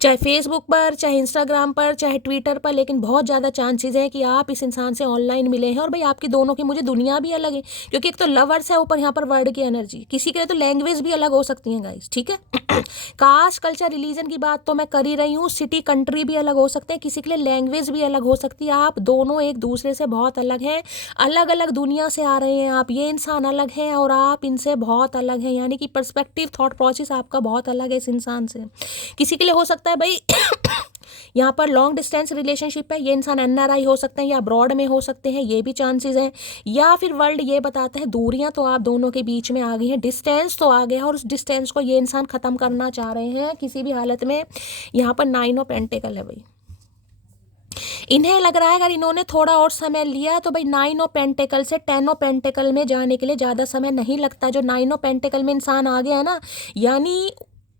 चाहे फेसबुक पर, चाहे इंस्टाग्राम पर, चाहे ट्विटर पर, लेकिन बहुत ज़्यादा चांसेस है कि आप इस इंसान से ऑनलाइन मिले हैं। और भाई आपकी दोनों की मुझे दुनिया भी अलग है, क्योंकि एक तो लवर्स है, ऊपर यहाँ पर वर्ड की एनर्जी, किसी के लिए तो लैंग्वेज भी अलग हो सकती है गाइस, ठीक है। कास्ट, कल्चर, रिलीजन की बात तो मैं कर ही रही हूँ, सिटी, कंट्री भी अलग हो सकते हैं, किसी के लिए लैंग्वेज भी अलग हो सकती है। आप दोनों एक दूसरे से बहुत अलग हैं, अलग अलग दुनिया से आ रहे हैं आप, ये इंसान अलग है और आप इनसे बहुत अलग हैं, यानी कि पर्सपेक्टिव, थॉट प्रोसेस आपका बहुत अलग है इस इंसान से। किसी के लिए हो सकता है भाई यहाँ पर लॉन्ग डिस्टेंस रिलेशनशिप है, ये इंसान एनआरआई हो सकते हैं या अब्रॉड में हो सकते हैं, ये भी चांसेस हैं। या फिर वर्ल्ड ये बताता है दूरियां तो आप दोनों के बीच में आ गई हैं, डिस्टेंस तो आ गया है, और उस डिस्टेंस को ये इंसान ख़त्म करना चाह रहे हैं किसी भी हालत में। यहाँ पर 9 ऑफ पेंटिकल है भाई, इन्हें लग रहा है अगर इन्होंने थोड़ा और समय लिया तो भाई 9 ऑफ पेंटिकल से 10 ऑफ पेंटिकल में जाने के लिए ज़्यादा समय नहीं लगता। जो 9 ऑफ पेंटिकल में इंसान आ गया है ना, यानी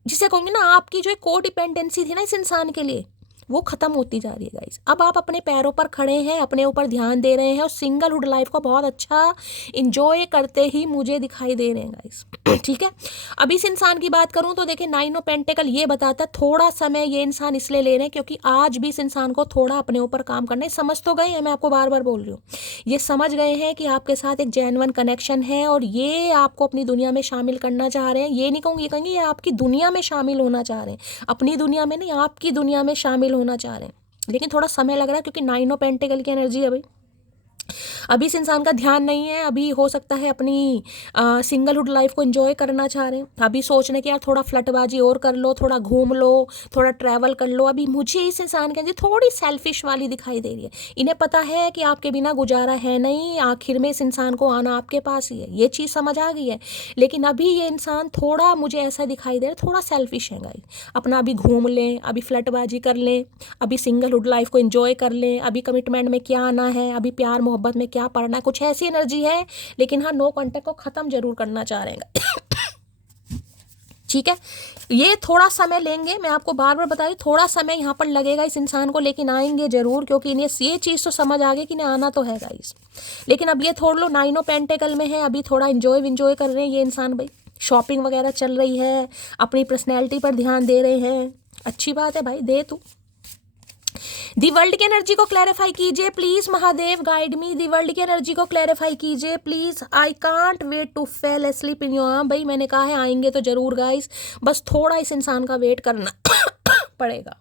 जिसे कहूँगी ना, आपकी जो एक को डिपेंडेंसी थी ना इस इंसान के लिए, वो खत्म होती जा रही है गाइस। अब आप अपने पैरों पर खड़े हैं, अपने ऊपर ध्यान दे रहे हैं, और सिंगलहुड लाइफ को बहुत अच्छा इंजॉय करते ही मुझे दिखाई दे रहे हैं गाइस, ठीक है। अब इस इंसान की बात करूं तो देखिए 9 ऑफ पेंटिकल ये बताता है थोड़ा समय ये इंसान इसलिए ले रहे हैं क्योंकि आज भी इस इंसान को थोड़ा अपने ऊपर काम करना है। समझ तो गए हैं, मैं आपको बार बार बोल रही हूँ, ये समझ गए हैं कि आपके साथ एक जेन्युइन कनेक्शन है और ये आपको अपनी दुनिया में शामिल करना चाह रहे हैं। ये नहीं कहूँगी, ये कहेंगे ये आपकी दुनिया में शामिल होना चाह रहे हैं, अपनी दुनिया में नहीं, आपकी दुनिया में शामिल होना चाह रहे हैं। लेकिन थोड़ा समय लग रहा है क्योंकि 9 ऑफ पेंटिकल की एनर्जी है भाई। अभी इस इंसान का ध्यान नहीं है, अभी हो सकता है अपनी सिंगलहुड लाइफ को एंजॉय करना चाह रहे हैं, अभी सोच रहे कि यार थोड़ा फ्लटबाजी और कर लो, थोड़ा घूम लो, थोड़ा ट्रैवल कर लो। अभी मुझे इस इंसान के अंदर थोड़ी सेल्फिश वाली दिखाई दे रही है। इन्हें पता है कि आपके बिना गुजारा है नहीं, आखिर में इस इंसान को आना आपके पास ही है, ये चीज़ समझ आ गई है। लेकिन अभी ये इंसान थोड़ा मुझे ऐसा दिखाई दे रहा है, थोड़ा सेल्फिश है गाइस। अपना अभी घूम लें, अभी फ्लटबाजी कर लें, अभी सिंगलहुड लाइफ को एंजॉय कर लें, अभी कमिटमेंट में क्या आना है, अभी प्यार मोहब्बत में क्या पढ़ना है, कुछ ऐसी एनर्जी है। लेकिन हाँ, नो कॉन्टैक्ट को ख़त्म जरूर करना चाह रहे हैं। ठीक है, ये थोड़ा समय लेंगे, मैं आपको बार बार बता रही हूँ, थोड़ा समय यहाँ पर लगेगा इस इंसान को, लेकिन आएंगे जरूर, क्योंकि इन्हें ये चीज़ तो समझ आ गई कि इन्हें आना तो है गाइस। लेकिन अब ये थोड़ा लो 9 पेंटेकल में है, अभी थोड़ा इंजॉय कर रहे हैं ये इंसान भाई। शॉपिंग वगैरह चल रही है, अपनी पर्सनैलिटी पर ध्यान दे रहे हैं, अच्छी बात है भाई, दे तू। दी वर्ल्ड की एनर्जी को क्लैरिफाई कीजिए please, Mahadev guide me. The world की एनर्जी को क्लैरिफाई कीजिए please. I can't wait to fell asleep in your arm. भाई मैंने कहा है आएंगे तो जरूर गाइस, बस थोड़ा इस इंसान का वेट करना पड़ेगा,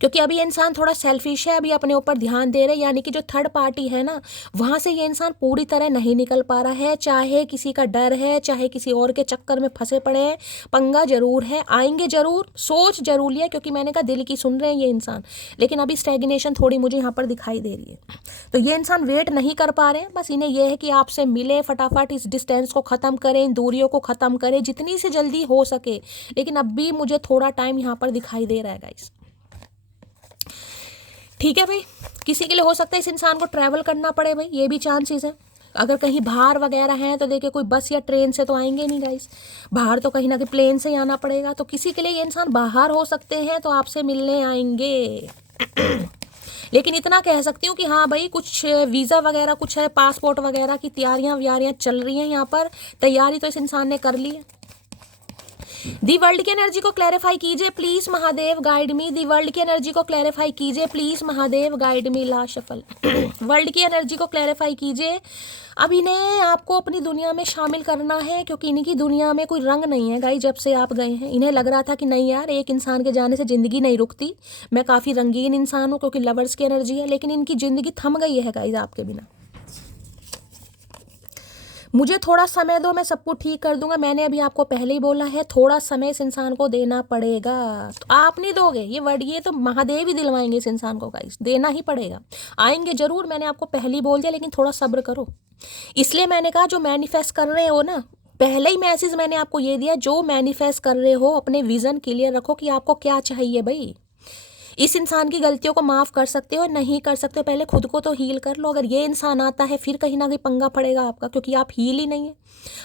क्योंकि अभी ये इंसान थोड़ा सेल्फिश है, अभी अपने ऊपर ध्यान दे रहे हैं, यानी कि जो थर्ड पार्टी है ना, वहाँ से ये इंसान पूरी तरह नहीं निकल पा रहा है। चाहे किसी का डर है, चाहे किसी और के चक्कर में फंसे पड़े हैं, पंगा जरूर है, आएंगे जरूर, सोच जरूर लिया, क्योंकि मैंने कहा दिल की सुन रहे हैं ये इंसान। लेकिन अभी स्टैग्नेशन थोड़ी मुझे यहाँ पर दिखाई दे रही है, तो ये इंसान वेट नहीं कर पा रहे हैं। बस इन्हें यह है कि आपसे मिले, फटाफट इस डिस्टेंस को ख़त्म करें, इन दूरियों को ख़त्म करें जितनी से जल्दी हो सके। लेकिन अब भी मुझे थोड़ा टाइम यहाँ पर दिखाई दे रहा है गाइस। ठीक है भाई, किसी के लिए हो सकता है इस इंसान को ट्रैवल करना पड़े भाई, ये भी चांसेस है। अगर कहीं बाहर वगैरह हैं तो देखिए, कोई बस या ट्रेन से तो आएंगे नहीं गाइस, बाहर तो कहीं ना कहीं प्लेन से ही आना पड़ेगा। तो किसी के लिए ये इंसान बाहर हो सकते हैं, तो आपसे मिलने आएंगे। लेकिन इतना कह सकती हूँ कि हाँ भाई, कुछ वीज़ा वगैरह कुछ है, पासपोर्ट वगैरह की तैयारियाँ चल रही हैं यहाँ पर, तैयारी तो इस इंसान ने कर ली है। दी वर्ल्ड की एनर्जी को क्लैरिफाई कीजिए please, Mahadev guide me. The world की एनर्जी को क्लैरिफाई कीजिए प्लीज, महादेव गाइड मी। ला शफल। वर्ल्ड की एनर्जी को क्लैरिफाई कीजिए। अब इन्हें आपको अपनी दुनिया में शामिल करना है, क्योंकि इनकी दुनिया में कोई रंग नहीं है गाइस जब से आप गए हैं। इन्हें लग रहा था कि नहीं यार, एक इंसान के जाने से ज़िंदगी नहीं रुकती, मैं काफ़ी रंगीन इंसान हूँ क्योंकि लवर्स की एनर्जी है, लेकिन इनकी ज़िंदगी थम गई है गाइस आपके बिना। मुझे थोड़ा समय दो, मैं सब कुछ ठीक कर दूंगा। मैंने अभी आपको पहले ही बोला है, थोड़ा समय इस इंसान को देना पड़ेगा। तो आप नहीं दोगे ये वर्ड, ये तो महादेव ही दिलवाएंगे इस इंसान को गाइस, देना ही पड़ेगा। आएंगे जरूर, मैंने आपको पहले ही बोल दिया, लेकिन थोड़ा सब्र करो। इसलिए मैंने कहा जो मैनिफेस्ट कर रहे हो ना, पहले ही मैसेज मैंने आपको ये दिया, जो मैनिफेस्ट कर रहे हो अपने विजन क्लियर रखो कि आपको क्या चाहिए भाई। इस इंसान की गलतियों को माफ़ कर सकते हो, नहीं कर सकते हो, पहले खुद को तो हील कर लो। अगर ये इंसान आता है फिर कहीं ना कहीं पंगा पड़ेगा आपका, क्योंकि आप हील ही नहीं है,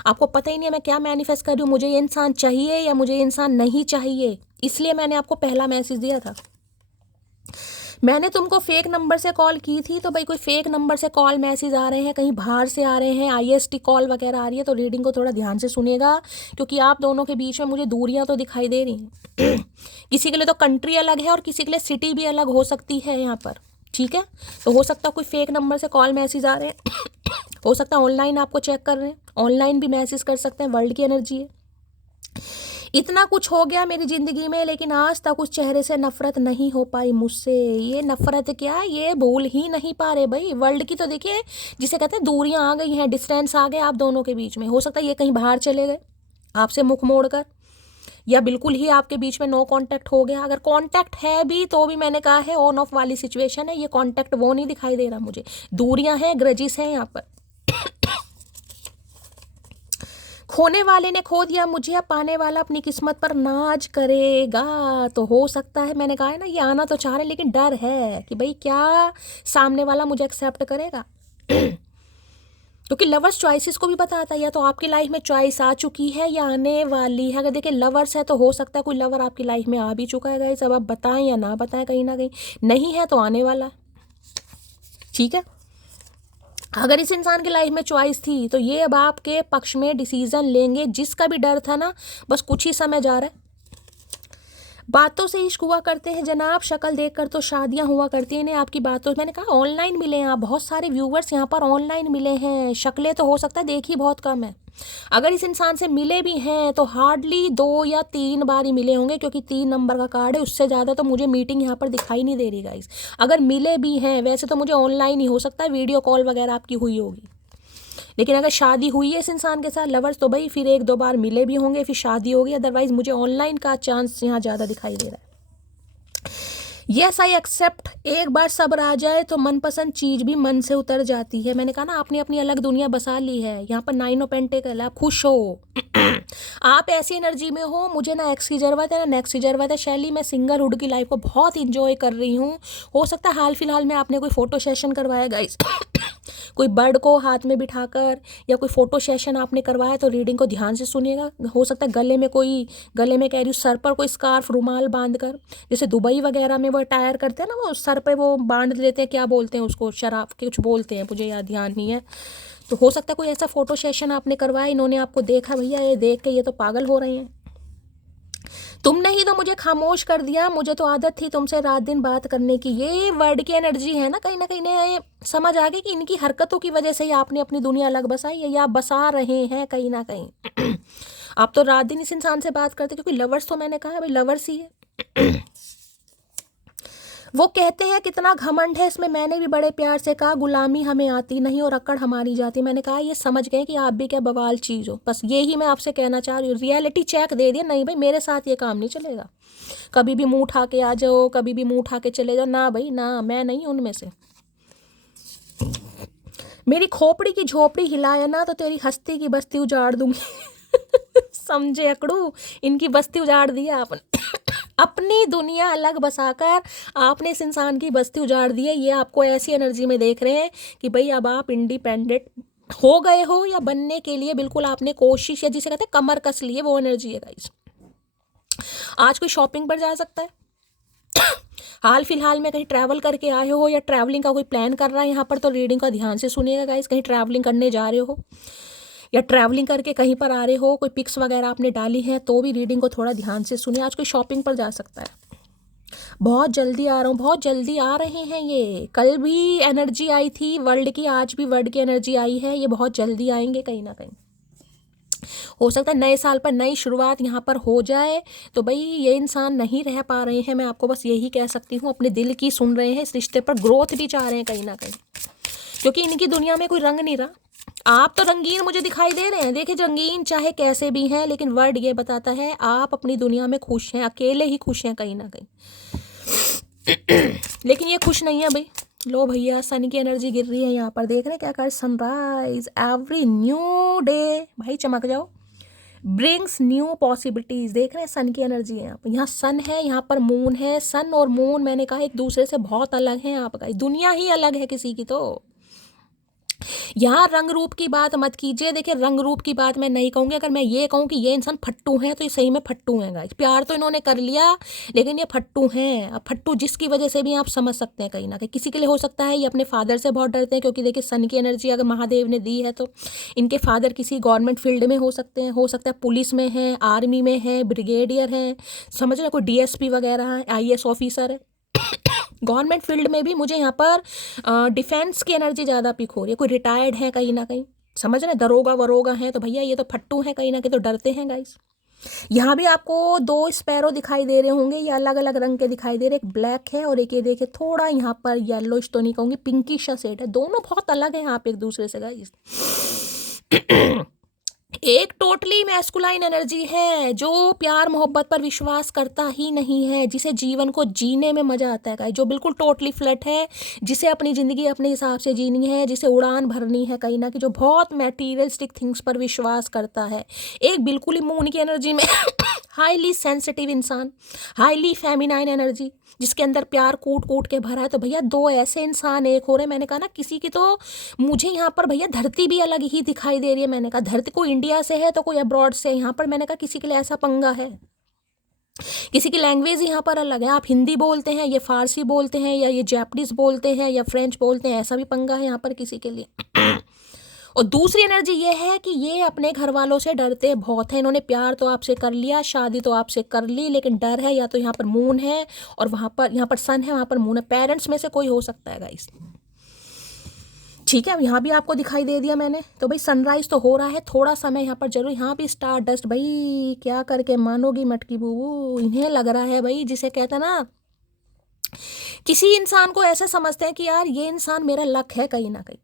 आपको पता ही नहीं है मैं क्या मैनिफेस्ट कर रही हूँ, मुझे ये इंसान चाहिए या मुझे ये इंसान नहीं चाहिए। इसलिए मैंने आपको पहला मैसेज दिया था। मैंने तुमको फेक नंबर से कॉल की थी, तो भाई कोई फेक नंबर से कॉल मैसेज आ रहे हैं, कहीं बाहर से आ रहे हैं, IST कॉल वगैरह आ रही है, तो रीडिंग को थोड़ा ध्यान से सुनिएगा, क्योंकि आप दोनों के बीच में मुझे दूरियां तो दिखाई दे रही हैं। किसी के लिए तो कंट्री अलग है और किसी के लिए सिटी भी अलग हो सकती है यहाँ पर। ठीक है, तो हो सकता है कोई फेक नंबर से कॉल मैसेज आ रहे हैं। हो सकता है ऑनलाइन आपको चेक कर रहे हैं, ऑनलाइन भी मैसेज कर सकते हैं, वर्ल्ड की एनर्जी है। इतना कुछ हो गया मेरी ज़िंदगी में, लेकिन आज तक उस चेहरे से नफ़रत नहीं हो पाई मुझसे। ये नफ़रत क्या, ये भूल ही नहीं पा रहे भाई। वर्ल्ड की तो देखिए, जिसे कहते हैं दूरियां आ गई हैं, डिस्टेंस आ गए आप दोनों के बीच में। हो सकता है ये कहीं बाहर चले गए आपसे मुख मोड़ कर, या बिल्कुल ही आपके बीच में नो कांटेक्ट हो गया। अगर कांटेक्ट है भी तो भी मैंने कहा है ऑन ऑफ वाली सिचुएशन है, ये कांटेक्ट वो नहीं दिखाई दे रहा मुझे। दूरियां हैं, ग्रजिस हैं यहाँ पर। खोने वाले ने खो दिया मुझे, अब पाने वाला अपनी किस्मत पर नाज करेगा। तो हो सकता है, मैंने कहा है ना, ये आना तो चाह रहे, लेकिन डर है कि भाई क्या सामने वाला मुझे एक्सेप्ट करेगा। क्योंकि लवर्स चॉइसेस को भी बताता है, या तो आपकी लाइफ में चॉइस आ चुकी है या आने वाली है। अगर देखिए लवर्स है तो हो सकता है कोई लवर आपकी लाइफ में आ भी चुका है गाइस, अब आप बताएं या ना बताएं, कहीं ना कहीं नहीं है तो आने वाला है। ठीक है, अगर इस इंसान की लाइफ में चॉइस थी तो ये अब आपके पक्ष में डिसीजन लेंगे। जिसका भी डर था ना, बस कुछ ही समय जा रहा है। बातों से इश्क हुआ करते हैं जनाब, शक्ल देखकर तो शादियां हुआ करती हैं। इन्हें आपकी बातों, मैंने कहा ऑनलाइन मिले हैं आप, बहुत सारे व्यूवर्स यहाँ पर ऑनलाइन मिले हैं, शक्लें तो हो सकता है देखी बहुत कम है। अगर इस इंसान से मिले भी हैं तो हार्डली 2 या 3 बार ही मिले होंगे, क्योंकि 3 नंबर का कार्ड है, उससे ज़्यादा तो मुझे मीटिंग यहाँ पर दिखाई नहीं दे रही गाइस। अगर मिले भी हैं, वैसे तो मुझे ऑनलाइन ही हो सकता है, वीडियो कॉल वगैरह आपकी हुई होगी, लेकिन अगर शादी हुई है इस इंसान के साथ लवर्स, तो भाई फिर 1-2 बार मिले भी होंगे, फिर शादी होगी। अदरवाइज मुझे ऑनलाइन का चांस यहाँ ज़्यादा दिखाई दे रहा है। यस आई एक्सेप्ट, एक बार सब्र आ जाए तो मनपसंद चीज़ भी मन से उतर जाती है। मैंने कहा ना, आपने अपनी अलग दुनिया बसा ली है। यहाँ पर 9 ऑफ पेंटिकल, आप खुश हो आप ऐसी एनर्जी में हो, मुझे ना एक्स की ज़रूरत है ना नेक्स्ट की ज़रूरत है। शैली, मैं सिंगलहुड की लाइफ को बहुत इंजॉय कर रही हूँ। हो सकता है हाल फिलहाल में आपने कोई फ़ोटो सेशन करवाया गाइस कोई बर्ड को हाथ में बिठाकर या कोई फ़ोटो सेशन आपने करवाया, तो रीडिंग को ध्यान से सुनिएगा। हो सकता है गले में कह रही हूँ, सर पर कोई स्कार्फ रुमाल बांध कर, जैसे दुबई वगैरह में वो टायर करते हैं ना, वो सर पे वो बांध लेते हैं, क्या बोलते हैं उसको, शराब के कुछ बोलते हैं, मुझे याद ध्यान नहीं है। तो हो सकता है कोई ऐसा फ़ोटो सेशन आपने करवाया, इन्होंने आपको देखा, भैया ये देख के ये तो पागल हो रहे हैं। तुमने ही तो मुझे खामोश कर दिया, मुझे तो आदत थी तुमसे रात दिन बात करने की। ये वर्ड की एनर्जी है ना कहीं ये समझ आ गई कि इनकी हरकतों की वजह से ही आपने अपनी दुनिया अलग बसाई है, या आप बसा रहे हैं कहीं ना कहीं आप तो रात दिन इस इंसान से बात करते, क्योंकि लवर्स तो मैंने कहा भाई लवर्स ही है वो कहते हैं कितना घमंड है इसमें, मैंने भी बड़े प्यार से कहा गुलामी हमें आती नहीं और अकड़ हमारी जाती। मैंने कहा ये समझ गए कि आप भी क्या बवाल चीज़ हो, बस यही मैं आपसे कहना चाह रही हूँ। रियलिटी चेक दे दिया, नहीं भाई मेरे साथ ये काम नहीं चलेगा। कभी भी मुंह उठा के आ जाओ, कभी भी मुंह उठा के चले जाओ, ना भाई ना, मैं नहीं उनमें से। मेरी खोपड़ी की झोपड़ी हिलाया ना तो तेरी हस्ती की बस्ती उजाड़ दूंगी समझे अकड़ू, इनकी बस्ती उजाड़ दी आपने अपनी दुनिया अलग बसाकर आपने इस इंसान की बस्ती उजाड़ दी है। ये आपको ऐसी एनर्जी में देख रहे हैं कि भाई अब आप इंडिपेंडेंट हो गए हो, या बनने के लिए बिल्कुल आपने कोशिश, या जिसे कहते हैं कमर कस लिए, वो एनर्जी है गाइस। आज कोई शॉपिंग पर जा सकता है हाल फिलहाल में कहीं ट्रैवल करके आए हो, या ट्रैवलिंग का कोई प्लान कर रहा है यहाँ पर, तो रीडिंग का ध्यान से सुनिएगा गाइस। कहीं ट्रैवलिंग करने जा रहे हो या ट्रैवलिंग करके कहीं पर आ रहे हो, कोई पिक्स वगैरह आपने डाली है, तो भी रीडिंग को थोड़ा ध्यान से सुनिए। आज कोई शॉपिंग पर जा सकता है, बहुत जल्दी आ रहा हूँ, बहुत जल्दी आ रहे हैं ये। कल भी एनर्जी आई थी वर्ल्ड की, आज भी वर्ल्ड की एनर्जी आई है, ये बहुत जल्दी आएंगे कहीं ना कहीं। हो सकता है नए साल पर नई शुरुआत यहाँ पर हो जाए। तो भाई ये इंसान नहीं रह पा रहे हैं, मैं आपको बस यही कह सकती हूँ, अपने दिल की सुन रहे हैं, इस रिश्ते पर ग्रोथ भी चाह रहे हैं कहीं ना कहीं, क्योंकि इनकी दुनिया में कोई रंग नहीं रहा। आप तो रंगीन मुझे दिखाई दे रहे हैं, देखिए रंगीन चाहे कैसे भी हैं, लेकिन वर्ड ये बताता है आप अपनी दुनिया में खुश हैं, अकेले ही खुश हैं कहीं ना कहीं लेकिन ये खुश नहीं है भाई। लो भैया, सन की एनर्जी गिर रही है यहाँ पर, देख रहे हैं क्या कर, सनराइज एवरी न्यू डे, भाई चमक जाओ, ब्रिंग्स न्यू पॉसिबिलिटीज। देख रहे हैं सन की एनर्जी है यहाँ पर, यहाँ सन है, यहाँ पर मून है। सन और मून मैंने कहा एक दूसरे से बहुत अलग हैं, आपका दुनिया ही अलग है किसी की। तो यहाँ रंग रूप की बात मत कीजिए। देखिए रंग रूप की बात मैं नहीं कहूँगी, अगर मैं ये कहूँ कि ये इंसान फट्टू हैं, तो ये सही में फट्टू हैं गाइस। प्यार तो इन्होंने कर लिया, लेकिन ये फट्टू हैं। अब फट्टू जिसकी वजह से भी आप समझ सकते हैं कहीं ना कहीं, किसी के लिए हो सकता है ये अपने फादर से बहुत डरते हैं, क्योंकि देखिए सन की एनर्जी अगर महादेव ने दी है, तो इनके फादर किसी गवर्नमेंट फील्ड में हो सकते हैं, हो सकता है पुलिस में है, आर्मी में है, ब्रिगेडियर हैं, समझ रहे, कोई DSP वगैरह है, IAS ऑफिसर है। गवर्नमेंट फील्ड में भी मुझे यहाँ पर डिफेंस की एनर्जी ज़्यादा पिक हो रही है, कोई रिटायर्ड है कहीं ना कहीं, समझ रहे, दरोगा वरोगा हैं, तो भैया ये तो फट्टू हैं कहीं ना कहीं, तो डरते हैं गाइस। यहाँ भी आपको 2 स्पैरो दिखाई दे रहे होंगे, ये अलग अलग रंग के दिखाई दे रहे, एक ब्लैक है और एक ये देखिए थोड़ा यहाँ पर येलोइश तो नहीं कहूँगी, पिंकिश शेड है, दोनों बहुत अलग हैं आप एक दूसरे से गाइस। एक टोटली मैस्कुलाइन एनर्जी है जो प्यार मोहब्बत पर विश्वास करता ही नहीं है, जिसे जीवन को जीने में मजा आता है गाइस, जो बिल्कुल टोटली फ्लैट है, जिसे अपनी ज़िंदगी अपने हिसाब से जीनी है, जिसे उड़ान भरनी है कहीं ना कि, जो बहुत मटेरियलिस्टिक थिंग्स पर विश्वास करता है। एक बिल्कुल ही मून की एनर्जी में हाईली सेंसिटिव इंसान, हाईली फेमिनाइन एनर्जी, जिसके अंदर प्यार कूट कूट के भरा है। तो भैया 2 ऐसे इंसान एक हो रहे हैं। मैंने कहा ना किसी की, तो मुझे यहाँ पर भैया धरती भी अलग ही दिखाई दे रही है। मैंने कहा धरती कोई इंडिया से है तो कोई अब्रॉड से है, यहाँ पर मैंने कहा किसी के लिए ऐसा पंगा है, किसी की लैंग्वेज यहाँ पर अलग है, आप हिंदी बोलते हैं, ये फारसी बोलते हैं, या ये जापानीज बोलते हैं, या फ्रेंच बोलते हैं, ऐसा भी पंगा है यहाँ पर किसी के लिए। और दूसरी एनर्जी ये है कि ये अपने घर वालों से डरते बहुत हैं। इन्होंने प्यार तो आपसे कर लिया, शादी तो आपसे कर ली, लेकिन डर है। या तो यहाँ पर मून है और यहाँ पर सन है, वहाँ पर मून है। पेरेंट्स में से कोई हो सकता है गाइस, ठीक है। अब यहाँ भी आपको दिखाई दे दिया मैंने, तो भाई सनराइज तो हो रहा है, थोड़ा समय यहाँ पर जरूर। यहाँ भी स्टार डस्ट, भाई क्या करके मानोगी मटकी बूबू, इन्हें लग रहा है भाई, जिसे कहते हैं ना, किसी इंसान को ऐसे समझते हैं कि यार ये इंसान मेरा लक है कहीं ना कहीं।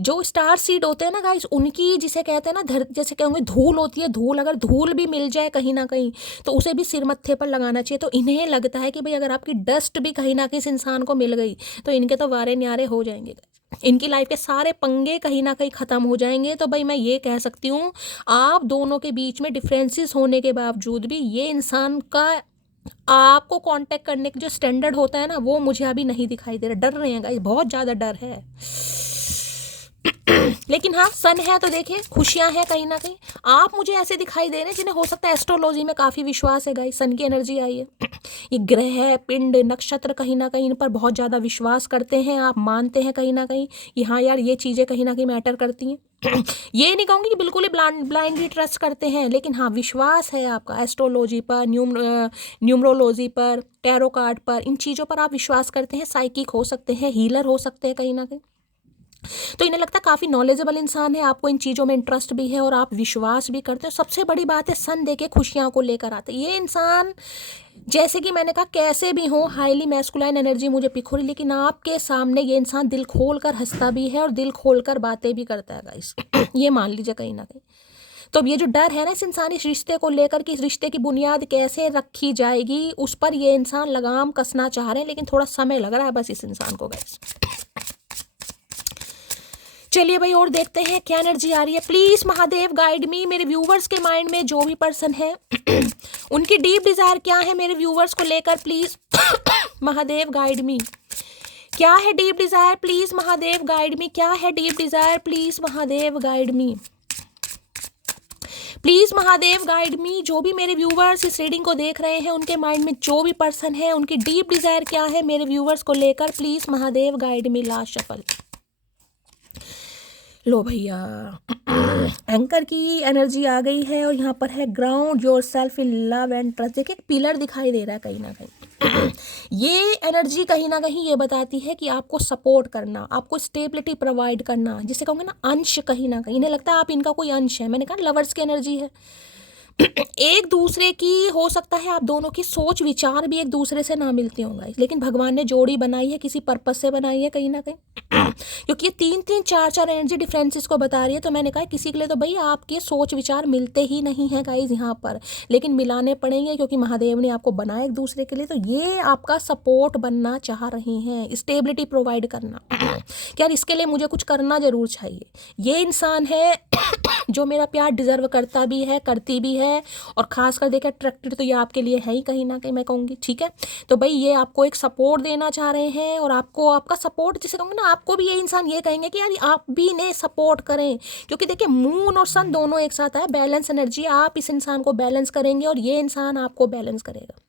जो स्टार सीड होते हैं ना गाइस, उनकी जिसे कहते हैं ना, जैसे कहोगे धूल होती है, धूल अगर धूल भी मिल जाए कहीं ना कहीं तो उसे भी सिर मत्थे पर लगाना चाहिए। तो इन्हें लगता है कि भाई अगर आपकी डस्ट भी कहीं ना कहीं इस इंसान को मिल गई तो इनके तो वारे न्यारे हो जाएंगे, इनकी लाइफ के सारे पंगे कहीं ना कहीं ख़त्म हो जाएंगे। तो भाई मैं ये कह सकती हूँ, आप दोनों के बीच में डिफरेंसेस होने के बावजूद भी ये इंसान का आपको कांटेक्ट करने का जो स्टैंडर्ड होता है ना, वो मुझे अभी नहीं दिखाई दे रहा। डर रहे हैं गाइस, बहुत ज़्यादा डर है। लेकिन हाँ, सन है तो देखिए खुशियां हैं कहीं ना कहीं। आप मुझे ऐसे दिखाई दे रहे हैं जिन्हें हो सकता है एस्ट्रोलॉजी में काफ़ी विश्वास है गाइस, सन की एनर्जी आई है। ये ग्रह, पिंड, नक्षत्र कहीं ना कहीं इन पर बहुत ज़्यादा विश्वास करते हैं, आप मानते हैं कहीं ना कहीं कि हाँ यार ये चीज़ें कहीं ना कहीं मैटर करती हैं। ये नहीं कहूँगी कि बिल्कुल ही ब्लाइंडली ट्रस्ट करते हैं, लेकिन हाँ विश्वास है आपका एस्ट्रोलॉजी पर, न्यूमरोलॉजी पर, टैरो कार्ड पर, इन चीज़ों पर आप विश्वास करते हैं। साइकिक हो सकते हैं, हीलर हो सकते हैं कहीं ना कहीं। तो इन्हें लगता है काफ़ी नॉलेजेबल इंसान है, आपको इन चीज़ों में इंटरेस्ट भी है और आप विश्वास भी करते हो। सबसे बड़ी बात है सन देके खुशियाँ को लेकर आते। ये इंसान जैसे कि मैंने कहा कैसे भी हो, हाईली मैस्कुलाइन एनर्जी मुझे पिक हो रही, लेकिन आपके सामने ये इंसान दिल खोल कर हंसता भी है और दिल खोल कर बातें भी करता है गाइस। ये मान लीजिए कहीं ना कहीं। तो अब ये जो डर है ना इस इंसान इस रिश्ते को लेकर कि इस रिश्ते की बुनियाद कैसे रखी जाएगी, उस पर ये इंसान लगाम कसना चाह रहे हैं, लेकिन थोड़ा समय लग रहा है बस इस इंसान को गाइस। चलिए भाई और देखते हैं क्या एनर्जी आ रही है। प्लीज महादेव गाइड मी। मेरे व्यूवर्स के माइंड में जो भी पर्सन है उनकी डीप डिजायर क्या है मेरे व्यूवर्स को लेकर, प्लीज महादेव गाइड मी। क्या है deep Dzire, please Mahadev guide मी। क्या है deep Dzire, please Mahadev guide me. Please Mahadev guide मी। जो भी मेरे व्यूवर्स इस रीडिंग को देख रहे हैं उनके माइंड में जो भी पर्सन है उनकी डीप डिजायर क्या है मेरे व्यूवर्स को लेकर, please Mahadev guide me. Last shuffle. लो भैया एंकर की एनर्जी आ गई है और यहाँ पर है ground your self in love and trust. देखिए एक पिलर दिखाई दे रहा है कहीं ना कहीं। ये एनर्जी कहीं ना कहीं ये बताती है कि आपको सपोर्ट करना, आपको स्टेबिलिटी प्रोवाइड करना, जिसे कहूँगे ना अंश। कहीं ना कहीं इन्हें लगता है आप इनका कोई अंश है। मैंने कहा लवर्स की एनर्जी है। एक दूसरे की हो सकता है आप दोनों की सोच विचार भी एक दूसरे से ना मिलती होंगे, लेकिन भगवान ने जोड़ी बनाई है, किसी पर्पस से बनाई है कहीं ना कहीं। क्योंकि ये 3-3 4-4 एनर्जी डिफरेंसेस को बता रही है। तो मैंने कहा किसी के लिए तो भाई आपके सोच विचार मिलते ही नहीं है गाइज यहाँ पर, लेकिन मिलाने पड़ेंगे क्योंकि महादेव ने आपको बनाया एक दूसरे के लिए। तो ये आपका सपोर्ट बनना चाह रही हैं, स्टेबिलिटी प्रोवाइड करना कि यार इसके लिए मुझे कुछ करना जरूर चाहिए। ये इंसान है जो मेरा प्यार डिजर्व करता भी है, करती भी है, और खासकर देखिए अट्रैक्टेड तो ये आपके लिए है ही कहीं ना कहीं मैं कहूँगी। ठीक है, तो भाई ये आपको एक सपोर्ट देना चाह रहे हैं और आपको आपका सपोर्ट जिसे कहूँगी ना, आपको भी ये इंसान ये कहेंगे कि यार आप भी इन्हें सपोर्ट करें। क्योंकि देखिए मून और सन दोनों एक साथ है, बैलेंस एनर्जी। आप इस इंसान को बैलेंस करेंगे और ये इंसान आपको बैलेंस करेगा।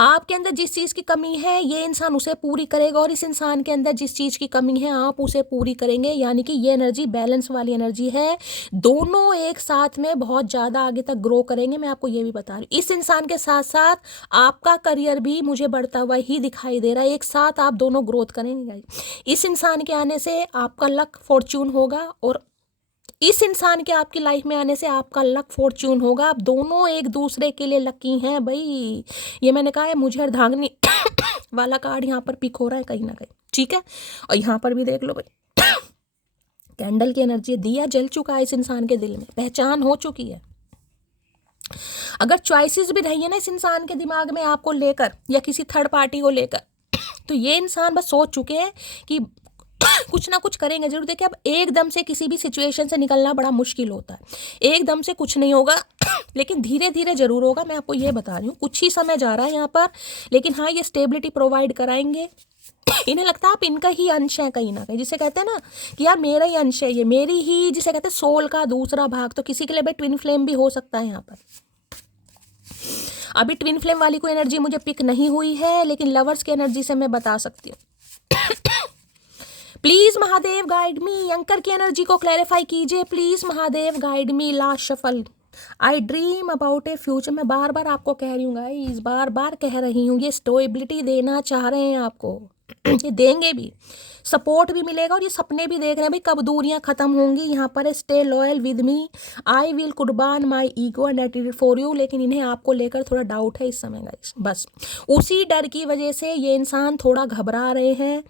आपके अंदर जिस चीज़ की कमी है ये इंसान उसे पूरी करेगा और इस इंसान के अंदर जिस चीज़ की कमी है आप उसे पूरी करेंगे। यानी कि ये एनर्जी बैलेंस वाली एनर्जी है। दोनों एक साथ में बहुत ज़्यादा आगे तक ग्रो करेंगे, मैं आपको ये भी बता रही हूँ। इस इंसान के साथ साथ आपका करियर भी मुझे बढ़ता हुआ ही दिखाई दे रहा है। एक साथ आप दोनों ग्रोथ करेंगे। इस इंसान के आने से आपका लक फॉर्च्यून होगा और इस इंसान के आपकी लाइफ में आने से आपका लक फॉर्च्यून होगा। आप दोनों एक दूसरे के लिए लकी हैं भाई। ये मैंने कहा है, मुझे अर्धांगिनी वाला कार्ड यहाँ पर पिक हो रहा है कहीं ना कहीं। ठीक है, और यहाँ पर भी देख लो भाई कैंडल की एनर्जी, दिया जल चुका है इस इंसान के दिल में, पहचान हो चुकी है। अगर चॉइसेस भी रही है ना इस इंसान के दिमाग में आपको लेकर या किसी थर्ड पार्टी को लेकर, तो ये इंसान बस सोच चुके हैं कि कुछ ना कुछ करेंगे जरूर। देखिए अब एकदम से किसी भी सिचुएशन से निकलना बड़ा मुश्किल होता है। एकदम से कुछ नहीं होगा लेकिन धीरे धीरे जरूर होगा। मैं आपको ये बता रही हूँ, कुछ ही समय जा रहा है यहाँ पर, लेकिन हाँ ये स्टेबिलिटी प्रोवाइड कराएंगे। इन्हें लगता है आप इनका ही अंश है कहीं ना कहीं, जिसे कहते हैं ना कि यार मेरा ही अंश है, ये मेरी ही जिसे कहते हैं सोल का दूसरा भाग। तो किसी के लिए भाई ट्विन फ्लेम भी हो सकता है यहाँ पर। अभी ट्विन फ्लेम वाली कोई एनर्जी मुझे पिक नहीं हुई है, लेकिन लवर्स की एनर्जी से मैं बता सकती हूँ। Please Mahadev guide me, anchor की एनर्जी को क्लैरिफाई कीजिए please Mahadev guide me. Last shuffle. I dream about A future. मैं बार बार आपको कह रही हूँ गाइस, बार बार कह रही हूँ, ये स्टेबिलिटी देना चाह रहे हैं आपको, ये देंगे भी, सपोर्ट भी मिलेगा और ये सपने भी देख रहे हैं भाई कब दूरियां खत्म होंगी। यहाँ पर stay loyal with me, I will कुर्बान my ego and attitude for you. लेकिन इन्हें आपको लेकर थोड़ा डाउट है इस समय गाइस, बस उसी डर की वजह से ये इंसान थोड़ा घबरा रहे हैं,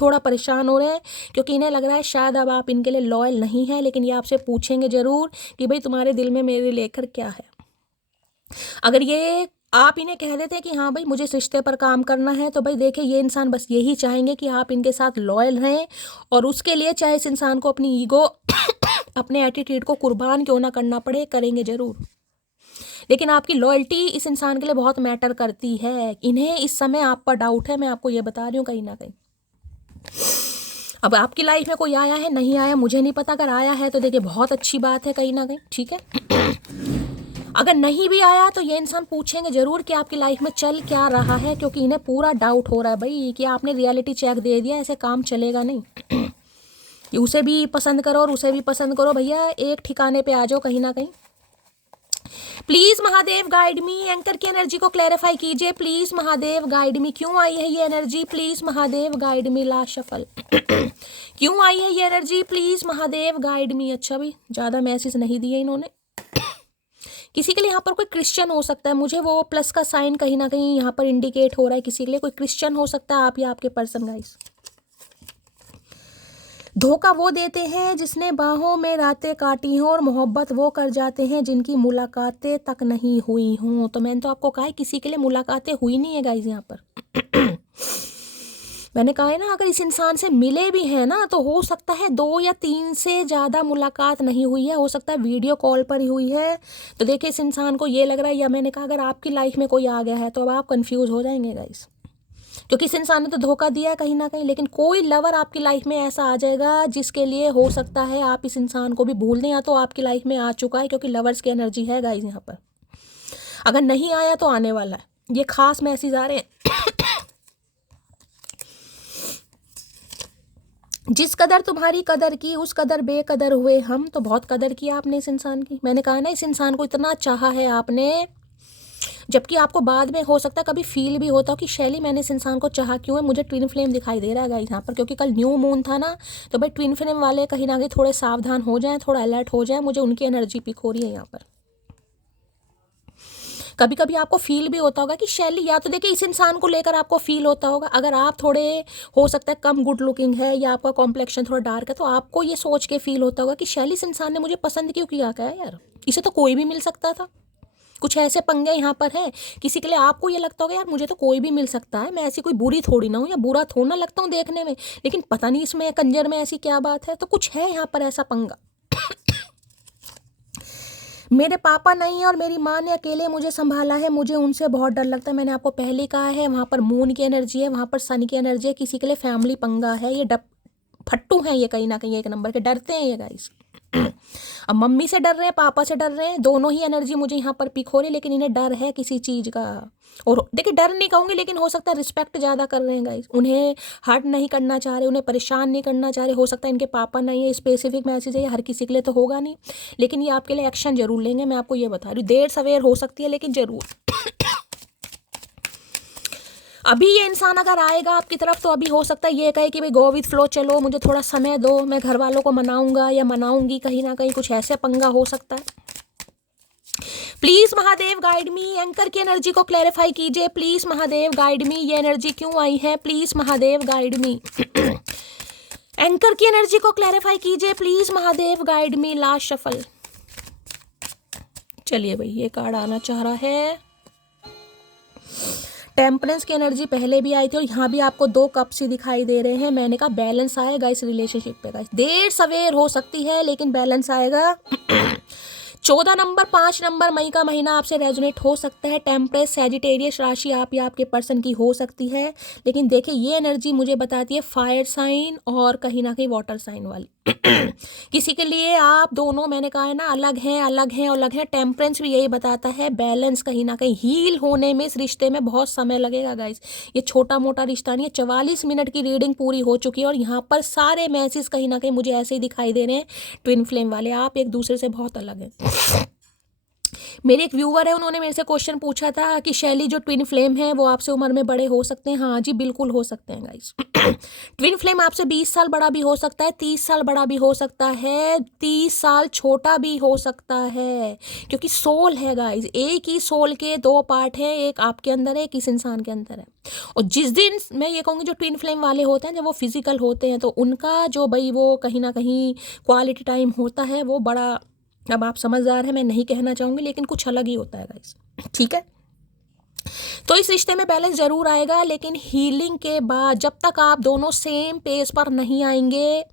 थोड़ा परेशान हो रहे हैं, क्योंकि इन्हें लग रहा है शायद अब आप इनके लिए लॉयल नहीं है। लेकिन ये आपसे पूछेंगे जरूर कि भाई तुम्हारे दिल में मेरे लेकर क्या है। अगर ये आप इन्हें कह देते हैं कि हाँ भाई मुझे इस रिश्ते पर काम करना है, तो भाई देखिए ये इंसान बस यही चाहेंगे कि आप इनके साथ लॉयल रहें, और उसके लिए चाहे इस इंसान को अपनी ईगो अपने एटीट्यूड को कुर्बान क्यों ना करना पड़े, करेंगे जरूर। लेकिन आपकी लॉयल्टी इस इंसान के लिए बहुत मैटर करती है। इन्हें इस समय आप पर डाउट है, मैं आपको ये बता रही हूँ कहीं ना कहीं। अब आपकी लाइफ में कोई आया है, नहीं आया मुझे नहीं पता, अगर आया है तो देखिए बहुत अच्छी बात है कहीं ना कहीं, ठीक है। अगर नहीं भी आया तो ये इंसान पूछेंगे जरूर कि आपकी लाइफ में चल क्या रहा है, क्योंकि इन्हें पूरा डाउट हो रहा है भाई कि आपने रियलिटी चेक दे दिया, ऐसे काम चलेगा नहीं। कि उसे भी पसंद करो और उसे भी पसंद करो, भैया एक ठिकाने पे आ जाओ कहीं ना कहीं। Please Mahadev guide me, anchor की एनर्जी को क्लैरिफाई कीजिए प्लीज महादेव गाइड मी। क्यों आई है ये energy, please Mahadev guide me. Last shuffle. क्यों आई है ये एनर्जी, प्लीज महादेव गाइड मी। अच्छा भी ज्यादा मैसेज नहीं दिए इन्होंने। किसी के लिए यहाँ पर कोई क्रिश्चियन हो सकता है, मुझे वो प्लस का साइन कहीं ना कहीं यहाँ पर इंडिकेट हो रहा है। किसी के लिए कोई क्रिश्चियन हो सकता है, आप या आपके पर्सन गाइस। धोखा वो देते हैं जिसने बाहों में रातें काटी हों, और मोहब्बत वो कर जाते हैं जिनकी मुलाकातें तक नहीं हुई हों। तो मैंने तो आपको कहा है किसी के लिए मुलाकातें हुई नहीं है गाइस यहाँ पर। मैंने कहा है ना, अगर इस इंसान से मिले भी हैं ना, तो हो सकता है 2 या 3 से ज़्यादा मुलाकात नहीं हुई है, हो सकता है वीडियो कॉल पर ही हुई है। तो देखिए इस इंसान को ये लग रहा है, या मैंने कहा अगर आपकी लाइफ में कोई आ गया है तो अब आप कंफ्यूज हो जाएंगे गाइस, क्योंकि इस इंसान ने तो धोखा दिया है कहीं ना कहीं। लेकिन कोई लवर आपकी लाइफ में ऐसा आ जाएगा जिसके लिए हो सकता है आप इस इंसान को भी भूल दें, या तो आपकी लाइफ में आ चुका है, क्योंकि लवर्स की एनर्जी है गाइस यहाँ पर। अगर नहीं आया तो आने वाला है, ये खास मैसेज आ रहे हैं। जिस कदर तुम्हारी कदर की उस कदर बेकदर हुए हम। तो बहुत कदर की आपने इस इंसान की। मैंने कहा ना, इस इंसान को इतना चाहा है आपने, जबकि आपको बाद में हो सकता है कभी फील भी होता हो कि शैली मैंने इस इंसान को चाहा क्यों है। मुझे ट्विन फ्लेम दिखाई दे रहा है गाइस यहाँ पर, क्योंकि कल न्यू मून था ना, तो भाई ट्विन फ्लेम वाले कहीं ना कहीं थोड़े सावधान हो जाएं, थोड़ा अलर्ट हो जाएं। मुझे उनकी एनर्जी पिक हो रही है यहाँ पर। कभी कभी आपको फील भी होता होगा कि शैली, या तो देखिए इस इंसान को लेकर आपको फील होता होगा, अगर आप थोड़े हो सकता है कम गुड लुकिंग है या आपका कॉम्प्लेक्शन थोड़ा डार्क है, तो आपको ये सोच के फील होता होगा कि शैली इस इंसान ने मुझे पसंद क्यों किया, क्या यार इसे तो कोई भी मिल सकता था। कुछ ऐसे पंगे यहाँ पर हैं। किसी के लिए आपको ये लगता होगा यार मुझे तो कोई भी मिल सकता है, मैं ऐसी कोई बुरी थोड़ी ना हूँ या बुरा थोड़ा ना लगता हूँ देखने में, लेकिन पता नहीं इसमें कंजर में ऐसी क्या बात है। तो कुछ है यहाँ पर ऐसा पंगा। मेरे पापा नहीं है और मेरी माँ ने अकेले मुझे संभाला है, मुझे उनसे बहुत डर लगता है। मैंने आपको पहले कहा है, वहाँ पर मून की एनर्जी है, वहाँ पर सन की एनर्जी है। किसी के लिए फैमिली पंगा है, ये फट्टू हैं ये कहीं ना कहीं, एक नंबर के डरते हैं ये गाइस। अब मम्मी से डर रहे हैं, पापा से डर रहे हैं, दोनों ही एनर्जी मुझे यहाँ पर पिक हो रही है। लेकिन इन्हें डर है किसी चीज़ का, और देखिए डर नहीं कहूँगी, लेकिन हो सकता है रिस्पेक्ट ज़्यादा कर रहे हैं गाइस। उन्हें हर्ट नहीं करना चाह रहे, उन्हें परेशान नहीं करना चाह रहे। हो सकता है इनके पापा नहीं है, स्पेसिफिक मैसेज है, हर किसी के लिए तो होगा नहीं, लेकिन ये आपके लिए एक्शन जरूर लेंगे। मैं आपको ये बता रही हूँ, देर सवेर हो सकती है लेकिन जरूर। अभी ये इंसान अगर आएगा आपकी तरफ, तो अभी हो सकता है ये कहे कि भाई गो विथ फ्लो, चलो मुझे थोड़ा समय दो, मैं घर वालों को मनाऊंगा या मनाऊंगी, कहीं ना कहीं कुछ ऐसे पंगा हो सकता है। Please Mahadev guide me, anchor की एनर्जी को क्लैरिफाई कीजिए प्लीज महादेव गाइड मी। ये एनर्जी क्यों आई है, please Mahadev guide me. Anchor की एनर्जी को क्लैरिफाई कीजिए please Mahadev guide me. Last shuffle. चलिए भाई, ये कार्ड आना चाह रहा है। टेम्परेंस की एनर्जी पहले भी आई थी, और यहाँ भी आपको 2 कप्स ही दिखाई दे रहे हैं। मैंने कहा बैलेंस आएगा इस रिलेशनशिप पे गाइस, देर सवेर हो सकती है लेकिन बैलेंस आएगा। 14 नंबर 5 नंबर मई का महीना आपसे रेजोनेट हो सकता है। टेम्परेंस सैजिटेरियस राशि आप या आपके पर्सन की हो सकती है, लेकिन देखिए ये एनर्जी मुझे बताती है फायर साइन और कहीं ना कहीं वाटर साइन वाली। किसी के लिए आप दोनों, मैंने कहा है ना, अलग हैं अलग हैं अलग हैं। टेम्परेंस भी यही बताता है, बैलेंस कहीं ना कहीं हील होने में इस रिश्ते में बहुत समय लगेगा गाइस। ये छोटा मोटा रिश्ता नहीं है। 44 मिनट की रीडिंग पूरी हो चुकी है और यहाँ पर सारे मैसेज कहीं ना कहीं मुझे ऐसे ही दिखाई दे रहे हैं, ट्विन फ्लेम वाले, आप एक दूसरे से बहुत अलग हैं। मेरे एक व्यूवर है, उन्होंने मेरे से क्वेश्चन पूछा था कि शैली जो ट्विन फ्लेम है वो आपसे उम्र में बड़े हो सकते हैं? हाँ जी, बिल्कुल हो सकते हैं गाइस। ट्विन फ्लेम आपसे 20 साल बड़ा भी हो सकता है, 30 साल बड़ा भी हो सकता है, 30 साल छोटा भी हो सकता है, क्योंकि सोल है गाइस। एक ही सोल के दो पार्ट हैं, एक आपके अंदर है, एक इस इंसान के अंदर है। और जिस दिन मैं ये कहूँगी जो ट्विन फ्लेम वाले होते हैं, जब वो फिजिकल होते हैं तो उनका जो भाई वो कहीं ना कहीं क्वालिटी टाइम होता है वो बड़ा, अब आप समझदार हैं, मैं नहीं कहना चाहूँगी, लेकिन कुछ अलग ही होता है गाइस। ठीक है, तो इस रिश्ते में बैलेंस जरूर आएगा, लेकिन हीलिंग के बाद जब तक आप दोनों सेम पेज पर नहीं आएंगे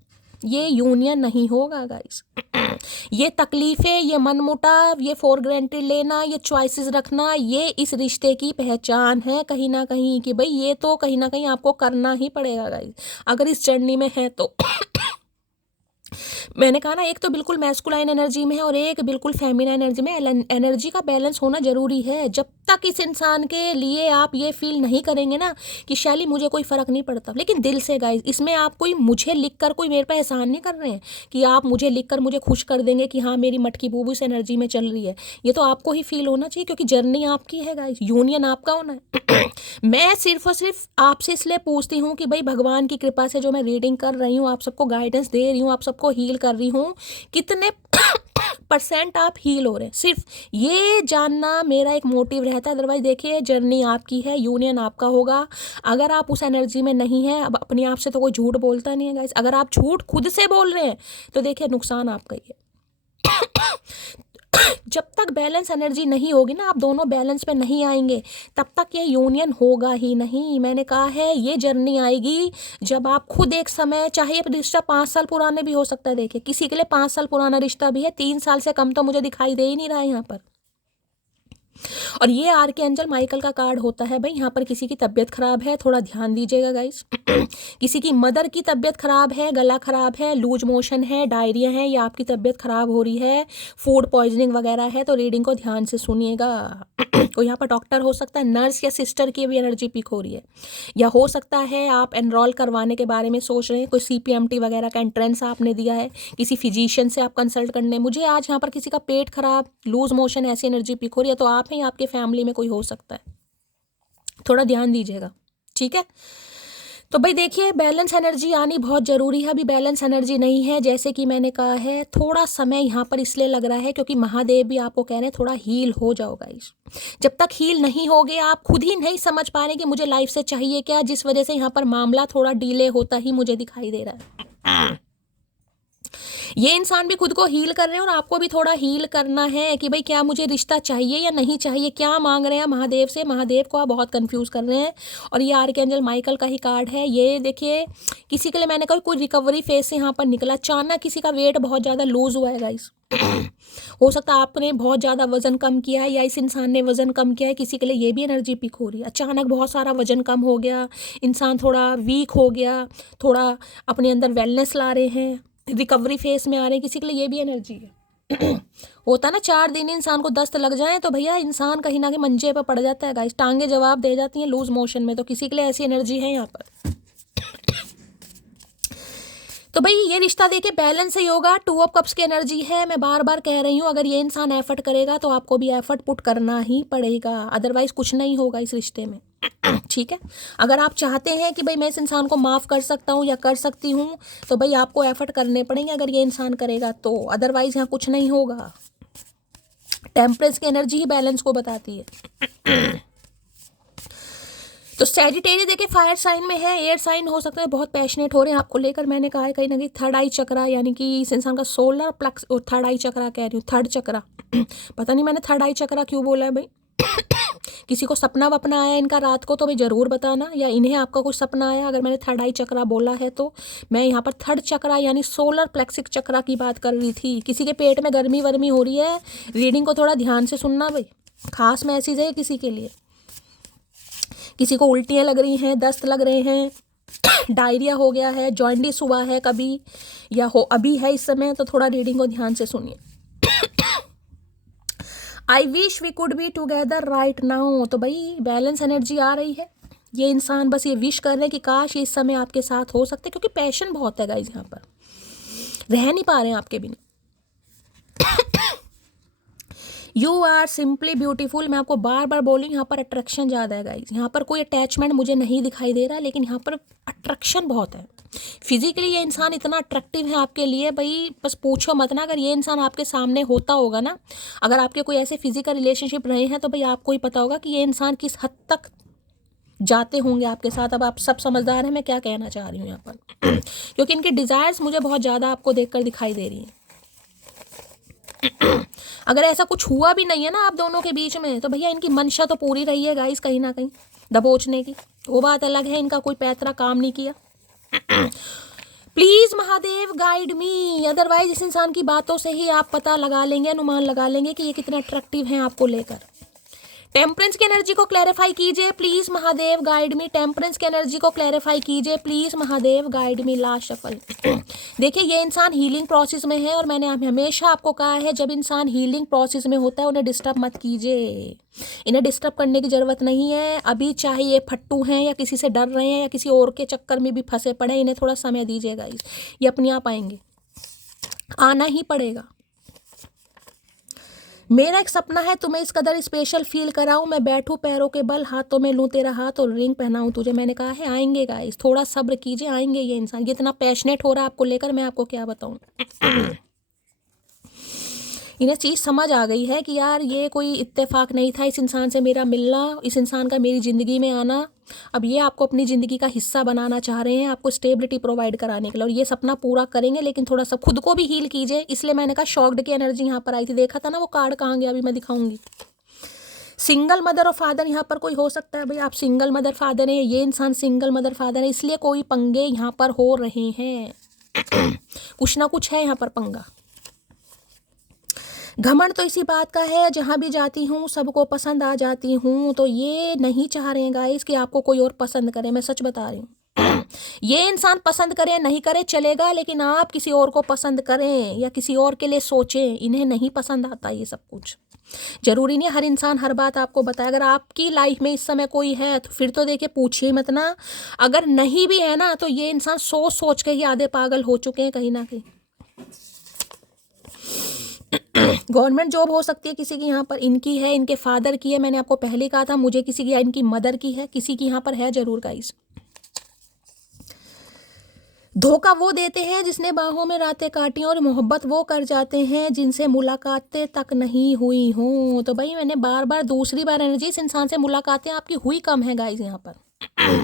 ये यूनियन नहीं होगा गाइस। ये तकलीफें, ये मनमुटाव, ये फॉर ग्रांटेड लेना, ये चॉइसेस रखना, ये इस रिश्ते की पहचान है कहीं ना कहीं, कि भाई ये तो कहीं ना कहीं आपको करना ही पड़ेगा गाइस अगर इस जर्नी में है तो। मैंने कहा ना, एक तो बिल्कुल मैस्कुलाइन एनर्जी में है और एक बिल्कुल फेमिनाइन एनर्जी में। एनर्जी का बैलेंस होना जरूरी है। जब तक इस इंसान के लिए आप ये फील नहीं करेंगे ना कि शैली मुझे कोई फर्क नहीं पड़ता, लेकिन दिल से गाइस, इसमें आप कोई मुझे लिखकर कोई मेरे पे एहसान नहीं कर रहे हैं कि आप मुझे लिखकर मुझे खुश कर देंगे कि हाँ मेरी मटकी बूबू इस एनर्जी में चल रही है। ये तो आपको ही फील होना चाहिए, क्योंकि जर्नी आपकी है गाइस, यूनियन आपका होना है। मैं सिर्फ और सिर्फ आपसे इसलिए पूछती हूँ कि भाई भगवान की कृपा से जो मैं रीडिंग कर रही हूँ, आप सबको गाइडेंस दे रही हूँ, आप सबको हील कर रही हूँ, कितने परसेंट आप हील हो रहे हैं, सिर्फ ये जानना मेरा एक मोटिव रहता है। अदरवाइज देखिए, जर्नी आपकी है, यूनियन आपका होगा। अगर आप उस एनर्जी में नहीं है, अब अपने आप से तो कोई झूठ बोलता नहीं है गाइस। अगर आप झूठ खुद से बोल रहे हैं तो देखिए नुकसान आपका ही है। जब तक बैलेंस एनर्जी नहीं होगी ना, आप दोनों बैलेंस पे नहीं आएंगे, तब तक ये यूनियन होगा ही नहीं। मैंने कहा है ये जर्नी आएगी जब आप खुद एक समय, चाहे ये रिश्ता 5 साल पुराने भी हो सकता है। देखिए किसी के लिए 5 साल पुराना रिश्ता भी है, 3 साल से कम तो मुझे दिखाई दे ही नहीं रहा है यहाँ पर। और ये आर्कएंजल माइकल का कार्ड होता है भाई। यहाँ पर किसी की तबीयत खराब है, थोड़ा ध्यान दीजिएगा गाइस। किसी की मदर की तबीयत खराब है, गला खराब है, लूज मोशन है, डायरिया है, या आपकी तबीयत खराब हो रही है, फूड पॉइजनिंग वगैरह है, तो रीडिंग को ध्यान से सुनिएगा। कोई यहाँ पर डॉक्टर हो सकता है, नर्स या सिस्टर की भी एनर्जी पिक हो रही है, या हो सकता है आप एनरोल करवाने के बारे में सोच रहे हैं, कोई CPMT वगैरह का एंट्रेंस आपने दिया है, किसी फिजिशियन से आप कंसल्ट करने। मुझे आज यहाँ पर किसी का पेट खराब, लूज मोशन, ऐसी एनर्जी पिक हो रही है, तो आप हैं, आपके फैमिली में कोई हो सकता है, थोड़ा ध्यान दीजिएगा। ठीक है, तो भाई देखिए बैलेंस एनर्जी आनी बहुत ज़रूरी है। अभी बैलेंस एनर्जी नहीं है, जैसे कि मैंने कहा है, थोड़ा समय यहाँ पर इसलिए लग रहा है क्योंकि महादेव भी आपको कह रहे हैं थोड़ा हील हो जाओ गाइस। जब तक हील नहीं होगे, आप खुद ही नहीं समझ पा रहे कि मुझे लाइफ से चाहिए क्या, जिस वजह से यहाँ पर मामला थोड़ा डिले होता ही मुझे दिखाई दे रहा है। ये इंसान भी खुद को हील कर रहे हैं और आपको भी थोड़ा हील करना है कि भाई क्या मुझे रिश्ता चाहिए या नहीं चाहिए, क्या मांग रहे हैं महादेव से। महादेव को आप बहुत कंफ्यूज कर रहे हैं। और ये आर्कएंजल माइकल का ही कार्ड है। ये देखिए किसी के लिए मैंने कहा कोई रिकवरी फेज से यहाँ पर निकला, अचानक किसी का वेट बहुत ज़्यादा लूज हुआ है गाइस। हो सकता है आपने बहुत ज़्यादा वजन कम किया है या इस इंसान ने वजन कम किया है। किसी के लिए ये भी एनर्जी पिक हो रही है, अचानक बहुत सारा वजन कम हो गया, इंसान थोड़ा वीक हो गया, थोड़ा अपने अंदर वेलनेस ला रहे हैं, रिकवरी फेस में आ रहे हैं। किसी के लिए ये भी एनर्जी है। होता ना 4 दिन इंसान को दस्त लग जाए तो भैया इंसान कहीं ना कहीं मंजे पर पड़ जाता है गाइस, टांगे जवाब दे जाती हैं लूज मोशन में। तो किसी के लिए ऐसी एनर्जी है यहाँ पर। तो भाई ये रिश्ता देखिए बैलेंस ही होगा। 2 ऑफ कप्स की एनर्जी है। मैं बार बार कह रही हूँ, अगर ये इंसान एफर्ट करेगा तो आपको भी एफर्ट पुट करना ही पड़ेगा, अदरवाइज कुछ नहीं होगा इस रिश्ते में। ठीक है, अगर आप चाहते हैं कि भाई मैं इस इंसान को माफ़ कर सकता हूँ या कर सकती हूँ, तो भाई आपको एफर्ट करने पड़ेंगे अगर ये इंसान करेगा तो, अदरवाइज यहाँ कुछ नहीं होगा। टेम्परेंस की एनर्जी ही बैलेंस को बताती है। तो सैजिटेरियस देखिए फायर साइन में है, एयर साइन हो सकता है, बहुत पैशनेट हो रहे हैं आपको लेकर। मैंने कहा है कहीं ना कहीं थर्ड आई चक्रा, यानी कि इस इंसान का सोलर प्लेक्स, और थर्ड आई चक्रा कह रही हूँ, थर्ड चक्रा। पता नहीं मैंने थर्ड आई चक्रा क्यों बोला है भाई। किसी को सपना वपना आया इनका रात को तो भाई ज़रूर बताना, या इन्हें आपका कुछ सपना आया अगर मैंने थर्ड आई चक्रा बोला है तो। मैं यहाँ पर थर्ड चक्रा यानी सोलर प्लेक्सिक चक्रा की बात कर रही थी। किसी के पेट में गर्मी वर्मी हो रही है, रीडिंग को थोड़ा ध्यान से सुनना भाई, खास मैसेज है किसी के लिए। किसी को उल्टियाँ लग रही हैं, दस्त लग रहे हैं, डायरिया हो गया है, जॉन्डिस हुआ है कभी या हो अभी है इस समय, तो थोड़ा रीडिंग को ध्यान से सुनिए। I wish we could be together right now. तो भाई बैलेंस एनर्जी आ रही है, ये इंसान बस ये विश कर रहे हैं कि काश ये इस समय आपके साथ हो सकते, क्योंकि पैशन बहुत है गाइज, यहाँ पर रह नहीं पा रहे हैं आपके बिना। You are simply beautiful. मैं आपको बार बार बोली, यहाँ पर अट्रैक्शन ज़्यादा है गाइज, यहाँ पर कोई अटैचमेंट मुझे नहीं दिखाई दे रहा, लेकिन यहाँ पर अट्रैक्शन बहुत है। फिजिकली ये इंसान इतना अट्रैक्टिव है आपके लिए भाई, बस पूछो मत ना। अगर ये इंसान आपके सामने होता होगा ना, अगर आपके कोई ऐसे फिजिकल रिलेशनशिप रहे हैं, तो भाई आपको ही पता होगा कि ये इंसान किस हद तक जाते होंगे आपके साथ। अब आप सब समझदार हैं मैं क्या कहना चाह रही हूँ यहाँ पर, क्योंकि इनकी डिज़ायर्स मुझे बहुत ज़्यादा आपको देखकर दिखाई दे रही हैं। अगर ऐसा कुछ हुआ भी नहीं है ना आप दोनों के बीच में, तो भैया इनकी मंशा तो पूरी रही है गाइस, कहीं ना कहीं दबोचने की। वो बात अलग है, इनका कोई पैतरा काम नहीं किया। Please Mahadev guide me, otherwise इस इंसान की बातों से ही आप पता लगा लेंगे, अनुमान लगा लेंगे कि ये कितने अट्रैक्टिव हैं आपको लेकर। टेम्परेंस की एनर्जी को क्लैरिफाई कीजिए please Mahadev guide me. Temperance की एनर्जी को क्लैरिफाई कीजिए please Mahadev guide me. Last shuffle. देखिए ये इंसान हीलिंग प्रोसेस में है, और मैंने हमेशा आपको कहा है जब इंसान हीलिंग प्रोसेस में होता है उन्हें डिस्टर्ब मत कीजिए। इन्हें डिस्टर्ब करने की ज़रूरत नहीं है अभी, चाहे ये फट्टू हैं या किसी से डर रहे हैं या किसी और के चक्कर में भी फंसे पड़े, इन्हें थोड़ा समय दीजिएगा। ये अपने आप आएंगे, आना ही पड़ेगा। मेरा एक सपना है तुम्हें इस कदर स्पेशल फील कराऊं, मैं बैठूं पैरों के बल, हाथों में लूं तेरा हाथ और रिंग पहनाऊं तुझे। मैंने कहा है आएंगे गाइस, थोड़ा सब्र कीजिए, आएंगे ये इंसान। ये इतना पैशनेट हो रहा है आपको लेकर, मैं आपको क्या बताऊं। इन्हें चीज़ समझ आ गई है कि यार ये कोई इत्तेफाक नहीं था इस इंसान से मेरा मिलना, इस इंसान का मेरी ज़िंदगी में आना। अब ये आपको अपनी ज़िंदगी का हिस्सा बनाना चाह रहे हैं, आपको स्टेबिलिटी प्रोवाइड कराने के लिए, और ये सपना पूरा करेंगे। लेकिन थोड़ा सा खुद को भी हील कीजिए, इसलिए मैंने कहा शॉक्ड की एनर्जी यहाँ पर आई थी। देखा था ना वो कार्ड कहाँ गया, अभी मैं दिखाऊंगी। सिंगल मदर और फादर यहाँ पर कोई हो सकता है भाई, आप सिंगल मदर फादर हैं, ये इंसान सिंगल मदर फादर है, इसलिए कोई पंगे यहाँ पर हो रहे हैं। कुछ ना कुछ है यहाँ पर पंगा। घमंड तो इसी बात का है, जहाँ भी जाती हूँ सबको पसंद आ जाती हूँ। तो ये नहीं चाह रहे हैं गाइस कि आपको कोई और पसंद करे, मैं सच बता रही हूँ। ये इंसान पसंद करे नहीं करे चलेगा, लेकिन आप किसी और को पसंद करें या किसी और के लिए सोचें, इन्हें नहीं पसंद आता ये सब कुछ। जरूरी नहीं हर इंसान हर बात आपको बताए। अगर आपकी लाइफ में इस समय कोई है तो फिर तो देखिए पूछिए मत ना। अगर नहीं भी है ना, तो ये इंसान सोच सोच के ही आधे पागल हो चुके हैं कहीं ना कहीं। गवर्नमेंट जॉब हो सकती है किसी की, यहाँ पर इनकी है, इनके फादर की है, मैंने आपको पहले कहा था, मुझे किसी की या इनकी मदर की है, किसी की यहाँ पर है जरूर गाइस। धोखा वो देते हैं जिसने बाहों में रातें काटी, और मोहब्बत वो कर जाते हैं जिनसे मुलाकातें तक नहीं हुई हों। तो भाई मैंने बार बार दूसरी बार एनर्जी, इस इंसान से मुलाकातें आपकी हुई कम है गाइस यहाँ पर।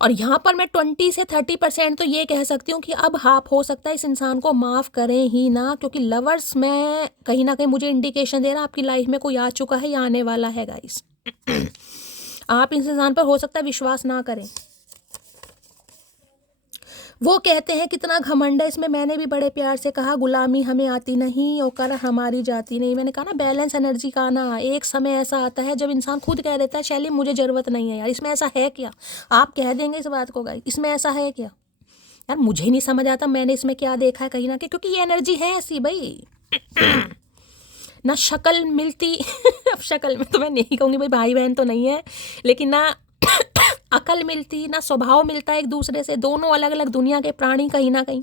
और यहाँ पर मैं 20 से 30% तो ये कह सकती हूँ कि अब हाफ हो सकता है इस इंसान को माफ़ करें ही ना, क्योंकि लवर्स में कहीं ना कहीं मुझे इंडिकेशन दे रहा है आपकी लाइफ में कोई आ चुका है या आने वाला है गाइस। आप इस इंसान पर हो सकता है विश्वास ना करें। वो कहते हैं कितना घमंड है इसमें, मैंने भी बड़े प्यार से कहा गुलामी हमें आती नहीं और कर हमारी जाती नहीं। मैंने कहा ना बैलेंस एनर्जी का ना, एक समय ऐसा आता है जब इंसान खुद कह देता है शैली मुझे ज़रूरत नहीं है यार, इसमें ऐसा है क्या। आप कह देंगे इस बात को गाइस, इसमें ऐसा है क्या यार, मुझे नहीं समझ आता मैंने इसमें क्या देखा है कहीं ना कहीं, क्योंकि ये एनर्जी है ऐसी भाई। ना शक्ल मिलती अब शक्ल में तो मैं नहीं कहूँगी भाई, भाई बहन तो नहीं है, लेकिन ना अकल मिलती, ना स्वभाव मिलता है एक दूसरे से, दोनों अलग अलग दुनिया के प्राणी कहीं ना कहीं।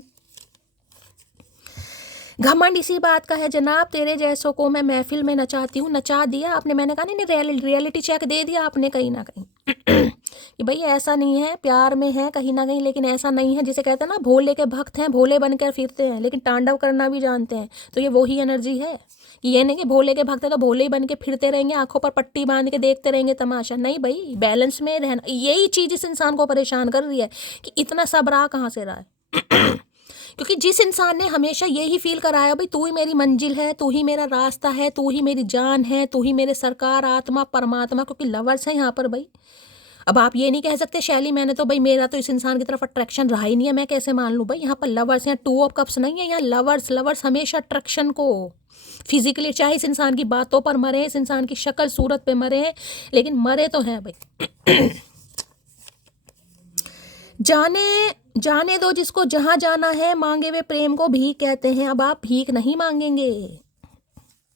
घमंड इसी बात का है जनाब, तेरे जैसों को मैं महफिल में नचाती हूँ। नचा दिया आपने, मैंने कहा नहीं रियलिटी चेक दे दिया आपने कहीं ना कहीं कि भाई ऐसा नहीं है, प्यार में है कहीं ना कहीं, लेकिन ऐसा नहीं है जिसे कहते हैं ना भोले के भक्त हैं, भोले बनकर फिरते हैं लेकिन तांडव करना भी जानते हैं। तो ये वही एनर्जी है कि ये नहीं कि भोले के भक्त है तो भोले ही बन के फिरते रहेंगे, आंखों पर पट्टी बांध के देखते रहेंगे तमाशा। नहीं भाई, बैलेंस में रहना, यही चीज़ इस इंसान को परेशान कर रही है कि इतना सब रहा कहाँ से रहा है। क्योंकि जिस इंसान ने हमेशा यही फील कराया भाई तू ही मेरी मंजिल है, तू ही मेरा रास्ता है, तू ही मेरी जान है, तू ही मेरे सरकार आत्मा परमात्मा, क्योंकि लवर्स हैं यहाँ पर भाई। अब आप ये नहीं कह सकते शैली मैंने तो भाई मेरा तो इस इंसान की तरफ अट्रैक्शन रहा ही नहीं है, मैं कैसे मान लूँ भाई। यहाँ पर लवर्स हैं, 2 ऑफ कप्स नहीं है यहाँ, लवर्स हमेशा अट्रैक्शन को फिजिकली, चाहे इस इंसान की बातों पर मरे, इस इंसान की शक्ल सूरत पे मरे, लेकिन मरे तो हैं भाई। जाने जाने दो जिसको जहां जाना है, मांगे हुए प्रेम को भीख कहते हैं। अब आप भीख नहीं मांगेंगे,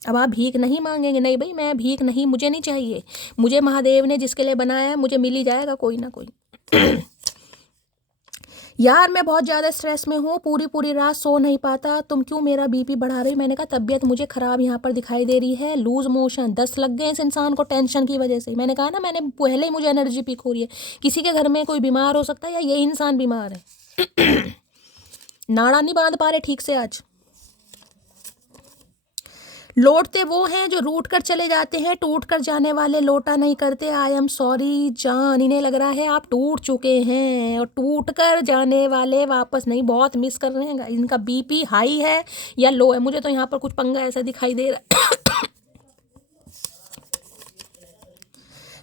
अब आप भीख नहीं मांगेंगे। नहीं भाई, मैं भीख नहीं, मुझे नहीं चाहिए। मुझे महादेव ने जिसके लिए बनाया है, मुझे मिल ही जाएगा कोई ना कोई। यार मैं बहुत ज़्यादा स्ट्रेस में हूँ, पूरी पूरी रात सो नहीं पाता। तुम क्यों मेरा बीपी बढ़ा रही? मैंने कहा तबीयत मुझे ख़राब यहाँ पर दिखाई दे रही है, लूज मोशन 10 लग गए इस इंसान को टेंशन की वजह से। मैंने कहा ना, मैंने पहले ही मुझे एनर्जी पीक हो रही है। किसी के घर में कोई बीमार हो सकता है या ये इंसान बीमार है? नाड़ा नहीं बांध पा रहे ठीक से आज। लौटते वो हैं जो रूठ कर चले जाते हैं, टूट कर जाने वाले लौटा नहीं करते। आई एम सॉरी जान, इन्हें लग रहा है आप टूट चुके हैं, और टूट कर जाने वाले वापस नहीं, बहुत मिस कर रहे हैं। इनका बीपी हाई है या लो है, मुझे तो यहाँ पर कुछ पंगा ऐसा दिखाई दे रहा है।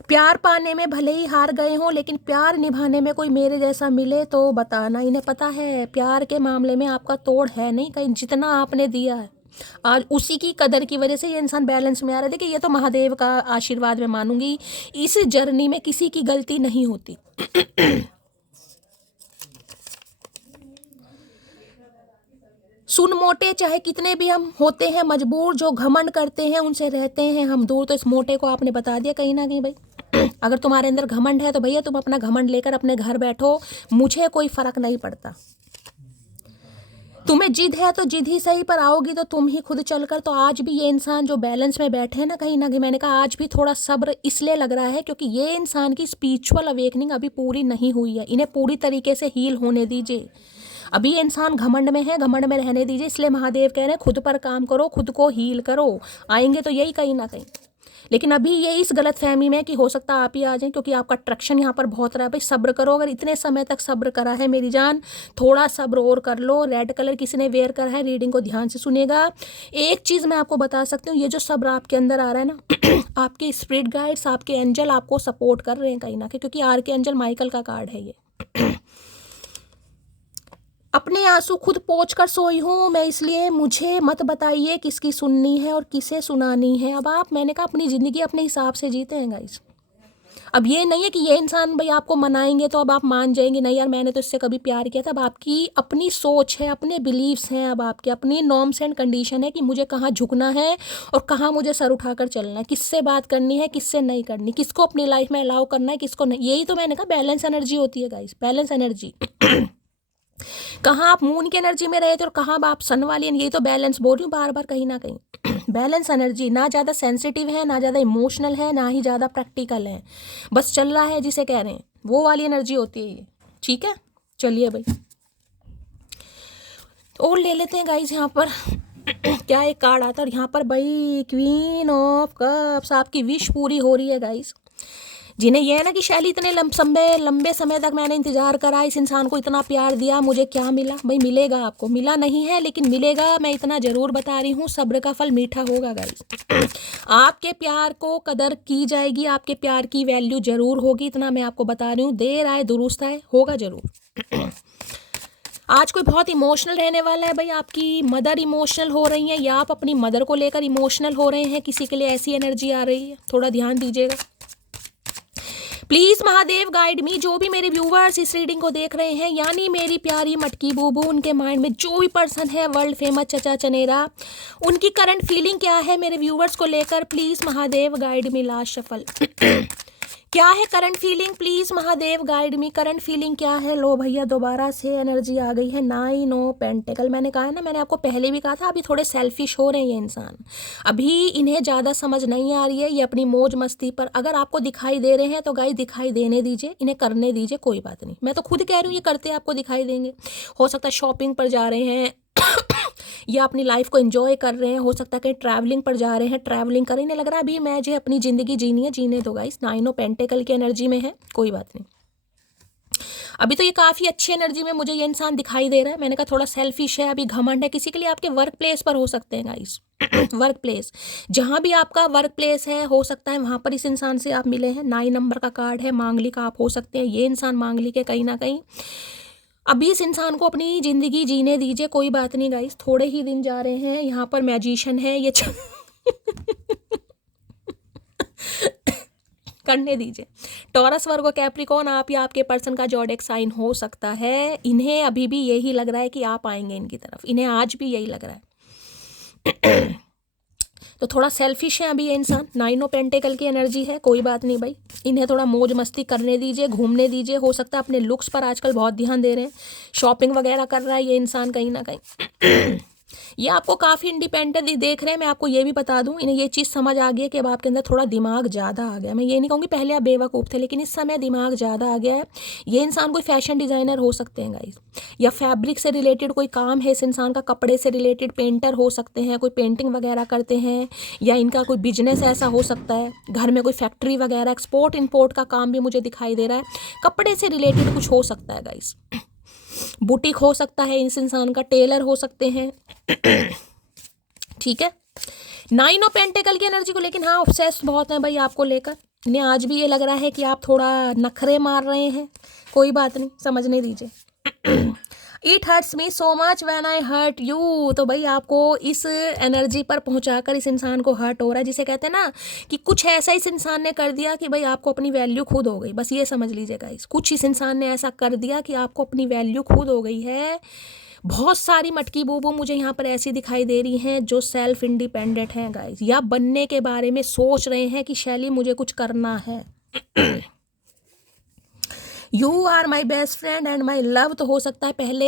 प्यार पाने में भले ही हार गए हों, लेकिन प्यार निभाने में कोई मेरे जैसा मिले तो बताना। इन्हें पता है प्यार के मामले में आपका तोड़ है नहीं कहीं, जितना आपने दिया है आज उसी की कदर की वजह से ये इंसान बैलेंस में आ रहा है। देखिए ये तो महादेव का आशीर्वाद मैं मानूंगी, इस जर्नी में किसी की गलती नहीं होती। सुन मोटे चाहे कितने भी हम होते हैं मजबूर, जो घमंड करते हैं उनसे रहते हैं हम दूर। तो इस मोटे को आपने बता दिया कहीं ना कहीं भाई। अगर तुम्हारे अंदर घमंड है तो भैया तुम अपना घमंड लेकर अपने घर बैठो, मुझे कोई फर्क नहीं पड़ता। तुम्हें जिद है तो जिद ही सही, पर आओगी तो तुम ही खुद चलकर। तो आज भी ये इंसान जो बैलेंस में बैठे हैं ना कहीं ना कहीं, मैंने कहा आज भी थोड़ा सब्र इसलिए लग रहा है क्योंकि ये इंसान की स्पिरिचुअल अवेकनिंग अभी पूरी नहीं हुई है। इन्हें पूरी तरीके से हील होने दीजिए। अभी ये इंसान घमंड में है, घमंड में रहने दीजिए। इसलिए महादेव कह रहे हैं खुद पर काम करो, खुद को हील करो। आएंगे तो यही कहीं ना कहीं, लेकिन अभी ये इस गलत फहमी में कि हो सकता है आप ही आ जाएं, क्योंकि आपका अट्रैक्शन यहाँ पर बहुत रहा है। भाई सब्र करो, अगर इतने समय तक सब्र करा है मेरी जान, थोड़ा सब्र और कर लो। रेड कलर किसी ने वेयर करा है, रीडिंग को ध्यान से सुनेगा। एक चीज़ मैं आपको बता सकती हूँ, ये जो सब्र आपके अंदर आ रहा है ना, आपके स्पिरिट गाइड्स, आपके एंजल आपको सपोर्ट कर रहे हैं कहीं ना कहीं, क्योंकि आर के एंजल माइकल का कार्ड है ये। अपने आंसू खुद पोंछ कर सोई हूँ मैं, इसलिए मुझे मत बताइए किसकी सुननी है और किसे सुनानी है। अब आप, मैंने कहा अपनी ज़िंदगी अपने हिसाब से जीते हैं गाइस। अब ये नहीं है कि ये इंसान भाई आपको मनाएंगे तो अब आप मान जाएंगे, नहीं यार मैंने तो इससे कभी प्यार किया था। अब आपकी अपनी सोच है, अपने बिलीव्स हैं, अब आपके अपनी नॉर्म्स एंड कंडीशन है कि मुझे कहाँ झुकना है और कहाँ मुझे सर उठाकर चलना है, किससे बात करनी है, किससे नहीं करनी, किसको अपनी लाइफ में अलाउ करना है, किसको नहीं। यही तो मैंने कहा बैलेंस एनर्जी होती है गाइस, बैलेंस एनर्जी। कहाँ आप मून की एनर्जी में रहे थे और कहाँ आप सन वाली, यही तो बैलेंस बोल रही हूँ बार बार कहीं ना कहीं। बैलेंस एनर्जी, ना ज़्यादा सेंसिटिव है, ना ज़्यादा इमोशनल है, ना ही ज़्यादा प्रैक्टिकल है, बस चल रहा है जिसे कह रहे हैं, वो वाली एनर्जी होती है ये। ठीक है, चलिए भाई और ले लेते हैं गाइज यहाँ पर। क्या एक कार्ड आता है और यहाँ पर भाई क्वीन ऑफ कप्स, आपकी विश पूरी हो रही है गाइज। जिन्हें यह है ना कि शैली इतने लंबे समय तक मैंने इंतजार करा, इस इंसान को इतना प्यार दिया, मुझे क्या मिला? भाई मिलेगा आपको, मिला नहीं है लेकिन मिलेगा, मैं इतना जरूर बता रही हूँ, सब्र का फल मीठा होगा गाइस। आपके प्यार को कदर की जाएगी, आपके प्यार की वैल्यू जरूर होगी, इतना मैं आपको बता रही हूँ। देर आए दुरुस्त आए, होगा जरूर। आज कोई बहुत इमोशनल रहने वाला है भाई, आपकी मदर इमोशनल हो रही है या आप अपनी मदर को लेकर इमोशनल हो रहे हैं, किसी के लिए ऐसी एनर्जी आ रही है, थोड़ा ध्यान दीजिएगा प्लीज। महादेव गाइड मी, जो भी मेरे व्यूवर्स इस रीडिंग को देख रहे हैं, यानी मेरी प्यारी मटकी बूबू, उनके माइंड में जो भी पर्सन है वर्ल्ड फेमस चचा चनेरा, उनकी करंट फीलिंग क्या है मेरे व्यूवर्स को लेकर, please Mahadev guide me. Last shuffle क्या है current feeling, please Mahadev guide me, current feeling क्या है? लो भैया दोबारा से एनर्जी आ गई है, 9 ऑफ पेंटिकल। मैंने कहा ना, मैंने आपको पहले भी कहा था, अभी थोड़े सेल्फिश हो रहे हैं ये इंसान, अभी इन्हें ज़्यादा समझ नहीं आ रही है, ये अपनी मौज मस्ती पर। अगर आपको दिखाई दे रहे हैं तो गाइस दिखाई देने दीजिए, इन्हें करने दीजिए, कोई बात नहीं। मैं तो खुद कह रही हूँ ये करते आपको दिखाई देंगे। हो सकता है शॉपिंग पर जा रहे हैं या अपनी लाइफ को एंजॉय कर रहे हैं, हो सकता है कहीं ट्रैवलिंग पर जा रहे हैं, ट्रैवलिंग करें, नहीं लग रहा अभी मैं जो अपनी ज़िंदगी जीनी है, जीने दो गाइस। 9 ऑफ पेंटिकल की एनर्जी में है, कोई बात नहीं। अभी तो ये काफ़ी अच्छी एनर्जी में मुझे ये इंसान दिखाई दे रहा है। मैंने कहा थोड़ा सेल्फिश है, अभी घमंड है, किसी के लिए आपके वर्क प्लेस पर हो सकते हैं गाइस। वर्क प्लेस, जहाँ भी आपका वर्क प्लेस है, हो सकता है वहाँ पर इस इंसान से आप मिले हैं। 9 नंबर का कार्ड है, मांगलिक आप हो सकते हैं, ये इंसान मांगलिक है कहीं ना कहीं। अभी इस इंसान को अपनी ज़िंदगी जीने दीजिए, कोई बात नहीं गाइस, थोड़े ही दिन जा रहे हैं। यहाँ पर मैजिशियन है ये करने दीजिए। टॉरस, वर्गो, कैप्रिकॉर्न, आप या आपके पर्सन का ज़ोडिएक साइन हो सकता है। इन्हें अभी भी यही लग रहा है कि आप आएंगे इनकी तरफ, इन्हें आज भी यही लग रहा है। तो थोड़ा सेल्फिश है अभी ये इंसान। 9 ऑफ पेंटिकल की एनर्जी है, कोई बात नहीं भाई, इन्हें थोड़ा मौज मस्ती करने दीजिए, घूमने दीजिए। हो सकता है अपने लुक्स पर आजकल बहुत ध्यान दे रहे हैं, शॉपिंग वगैरह कर रहा है ये इंसान कहीं ना कहीं। ये आपको काफ़ी इंडिपेंडेंट देख रहे हैं। मैं आपको ये भी बता दूं, इन्हें ये चीज़ समझ आ गई है कि अब आपके अंदर थोड़ा दिमाग ज़्यादा आ गया। मैं ये नहीं कहूँगी पहले आप बेवकूफ़ थे, लेकिन इस समय दिमाग ज़्यादा आ गया है। ये इंसान कोई फैशन डिज़ाइनर हो सकते हैं गाइस, या फैब्रिक से रिलेटेड कोई काम है इस इंसान का, कपड़े से रिलेटेड पेंटर हो सकते हैं, कोई पेंटिंग वगैरह करते हैं, या इनका कोई बिजनेस ऐसा हो सकता है, घर में कोई फैक्ट्री वगैरह, एक्सपोर्ट इम्पोर्ट का काम भी मुझे दिखाई दे रहा है। कपड़े से रिलेटेड कुछ हो सकता है गाइस, बुटीक हो सकता है इस इंसान का, टेलर हो सकते हैं। ठीक है, 9 ऑफ पेंटिकल की एनर्जी को, लेकिन हाँ ऑब्सेस्ड बहुत है भाई आपको लेकर। इन्हें आज भी ये लग रहा है कि आप थोड़ा नखरे मार रहे हैं, कोई बात नहीं, समझने दीजिए। It hurts me so much when I hurt you. तो भाई आपको इस एनर्जी पर पहुंचाकर इस इंसान को हर्ट हो रहा है, जिसे कहते हैं ना कि कुछ ऐसा इस इंसान ने कर दिया कि भाई आपको अपनी वैल्यू खुद हो गई। बस ये समझ लीजिएगा, कुछ इस इंसान ने ऐसा कर दिया कि आपको अपनी वैल्यू खुद हो गई है। बहुत सारी मटकी बूबू मुझे यहाँ पर ऐसी दिखाई दे रही हैं जो सेल्फ इंडिपेंडेंट हैं गाइस, या बनने के बारे में सोच रहे हैं कि शैली मुझे कुछ करना है। You are my best friend and my love. तो हो सकता है पहले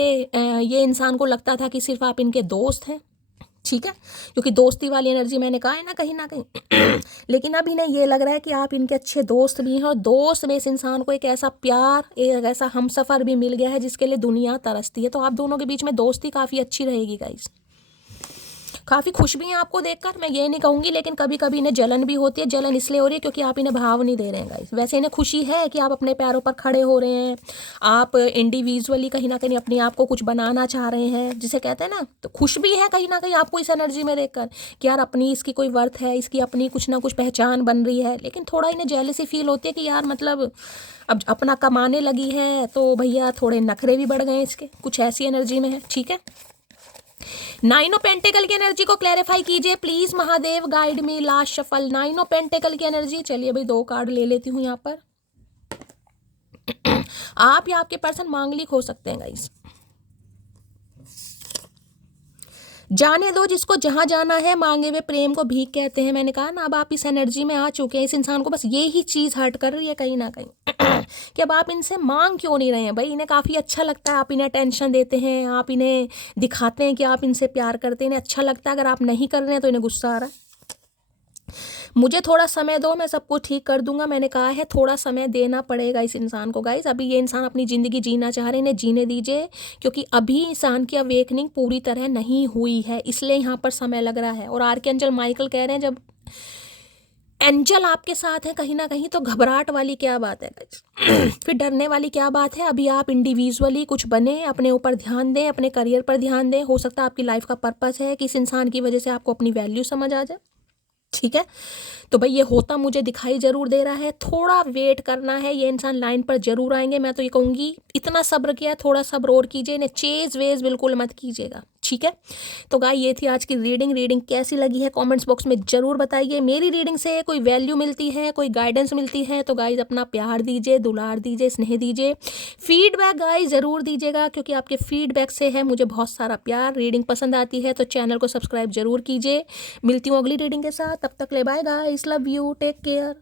ये इंसान को लगता था कि सिर्फ आप इनके दोस्त हैं, ठीक है, क्योंकि दोस्ती वाली एनर्जी मैंने कहा है ना कहीं। लेकिन अब इन्हें ये लग रहा है कि आप इनके अच्छे दोस्त भी हैं, और दोस्त में इस इंसान को एक ऐसा प्यार, एक ऐसा हमसफ़र भी मिल गया है जिसके लिए दुनिया तरसती है। तो आप दोनों के बीच में दोस्ती काफ़ी अच्छी रहेगी गाइस। काफ़ी खुश भी हैं आपको देखकर, मैं ये नहीं कहूँगी, लेकिन कभी कभी इन्हें जलन भी होती है। जलन इसलिए हो रही है क्योंकि आप इन्हें भाव नहीं दे रहे हैं गाइस। वैसे इन्हें खुशी है कि आप अपने पैरों पर खड़े हो रहे हैं, आप इंडिविजुअली कहीं ना कहीं अपने आप को कुछ बनाना चाह रहे हैं, जिसे कहते हैं ना, तो खुश भी है कहीं ना कहीं आपको इस एनर्जी में देखकर कि यार अपनी इसकी कोई वर्थ है, इसकी अपनी कुछ ना कुछ पहचान बन रही है। लेकिन थोड़ा इन्हें जेलसी फील होती है कि यार मतलब अब अपना कमाने लगी है तो भैया थोड़े नखरे भी बढ़ गए इसके, कुछ ऐसी एनर्जी में है। ठीक है, 9 ऑफ पेंटिकल की एनर्जी को क्लैरिफाई कीजिए please Mahadev, guide me last shuffle. 9 of pentacle की एनर्जी, चलिए भाई 2 कार्ड ले लेती हूँ यहाँ पर। आप या आपके पर्सन मांगलिक हो सकते हैं गाइस। जाने दो जिसको जहां जाना है, मांगे हुए प्रेम को भीख कहते हैं। मैंने कहा ना, अब आप इस एनर्जी में आ चुके हैं। इस इंसान को बस ये ही चीज़ हर्ट कर रही है कहीं ना कहीं कि अब आप इनसे मांग क्यों नहीं रहे हैं भाई। इन्हें काफ़ी अच्छा लगता है आप इन्हें टेंशन देते हैं, आप इन्हें दिखाते हैं कि आप इनसे प्यार करते हैं, इन्हें अच्छा लगता है। अगर आप नहीं कर रहे हैं तो इन्हें गुस्सा आ रहा है। मुझे थोड़ा समय दो, मैं सब कुछ ठीक कर दूंगा। मैंने कहा है थोड़ा समय देना पड़ेगा इस इंसान को गाइस। अभी ये इंसान अपनी ज़िंदगी जीना चाह रहे हैं, इन्हें जीने दीजिए, क्योंकि अभी इंसान की अवेकनिंग पूरी तरह नहीं हुई है, इसलिए यहाँ पर समय लग रहा है। और आर्कएंजल माइकल कह रहे हैं जब एंजल आपके साथ है कहीं ना कहीं तो घबराहट वाली क्या बात है गाइस, फिर डरने वाली क्या बात है। अभी आप इंडिविजुअली कुछ बने, अपने ऊपर ध्यान दें, अपने करियर पर ध्यान दें। हो सकता है आपकी लाइफ का पर्पस है कि इस इंसान की वजह से आपको अपनी वैल्यू समझ आ जाए। ठीक है, तो भाई ये होता मुझे दिखाई जरूर दे रहा है। थोड़ा वेट करना है, ये इंसान लाइन पर जरूर आएंगे। मैं तो ये कहूँगी इतना सब्र किया, थोड़ा सब्र और कीजिए, इन्हें चेज वेज बिल्कुल मत कीजिएगा। ठीक है, तो गाय ये थी आज की रीडिंग कैसी लगी है कमेंट्स बॉक्स में जरूर बताइए। मेरी रीडिंग से कोई वैल्यू मिलती है, कोई गाइडेंस मिलती है तो गाइज अपना प्यार दीजिए, दुलार दीजिए, स्नेह दीजिए, फीडबैक गाइज ज़रूर दीजिएगा, क्योंकि आपके फीडबैक से है मुझे बहुत सारा प्यार। रीडिंग पसंद आती है तो चैनल को सब्सक्राइब जरूर कीजिए। मिलती हूँ अगली रीडिंग के साथ, तब तक ले bye guys, love you, take care.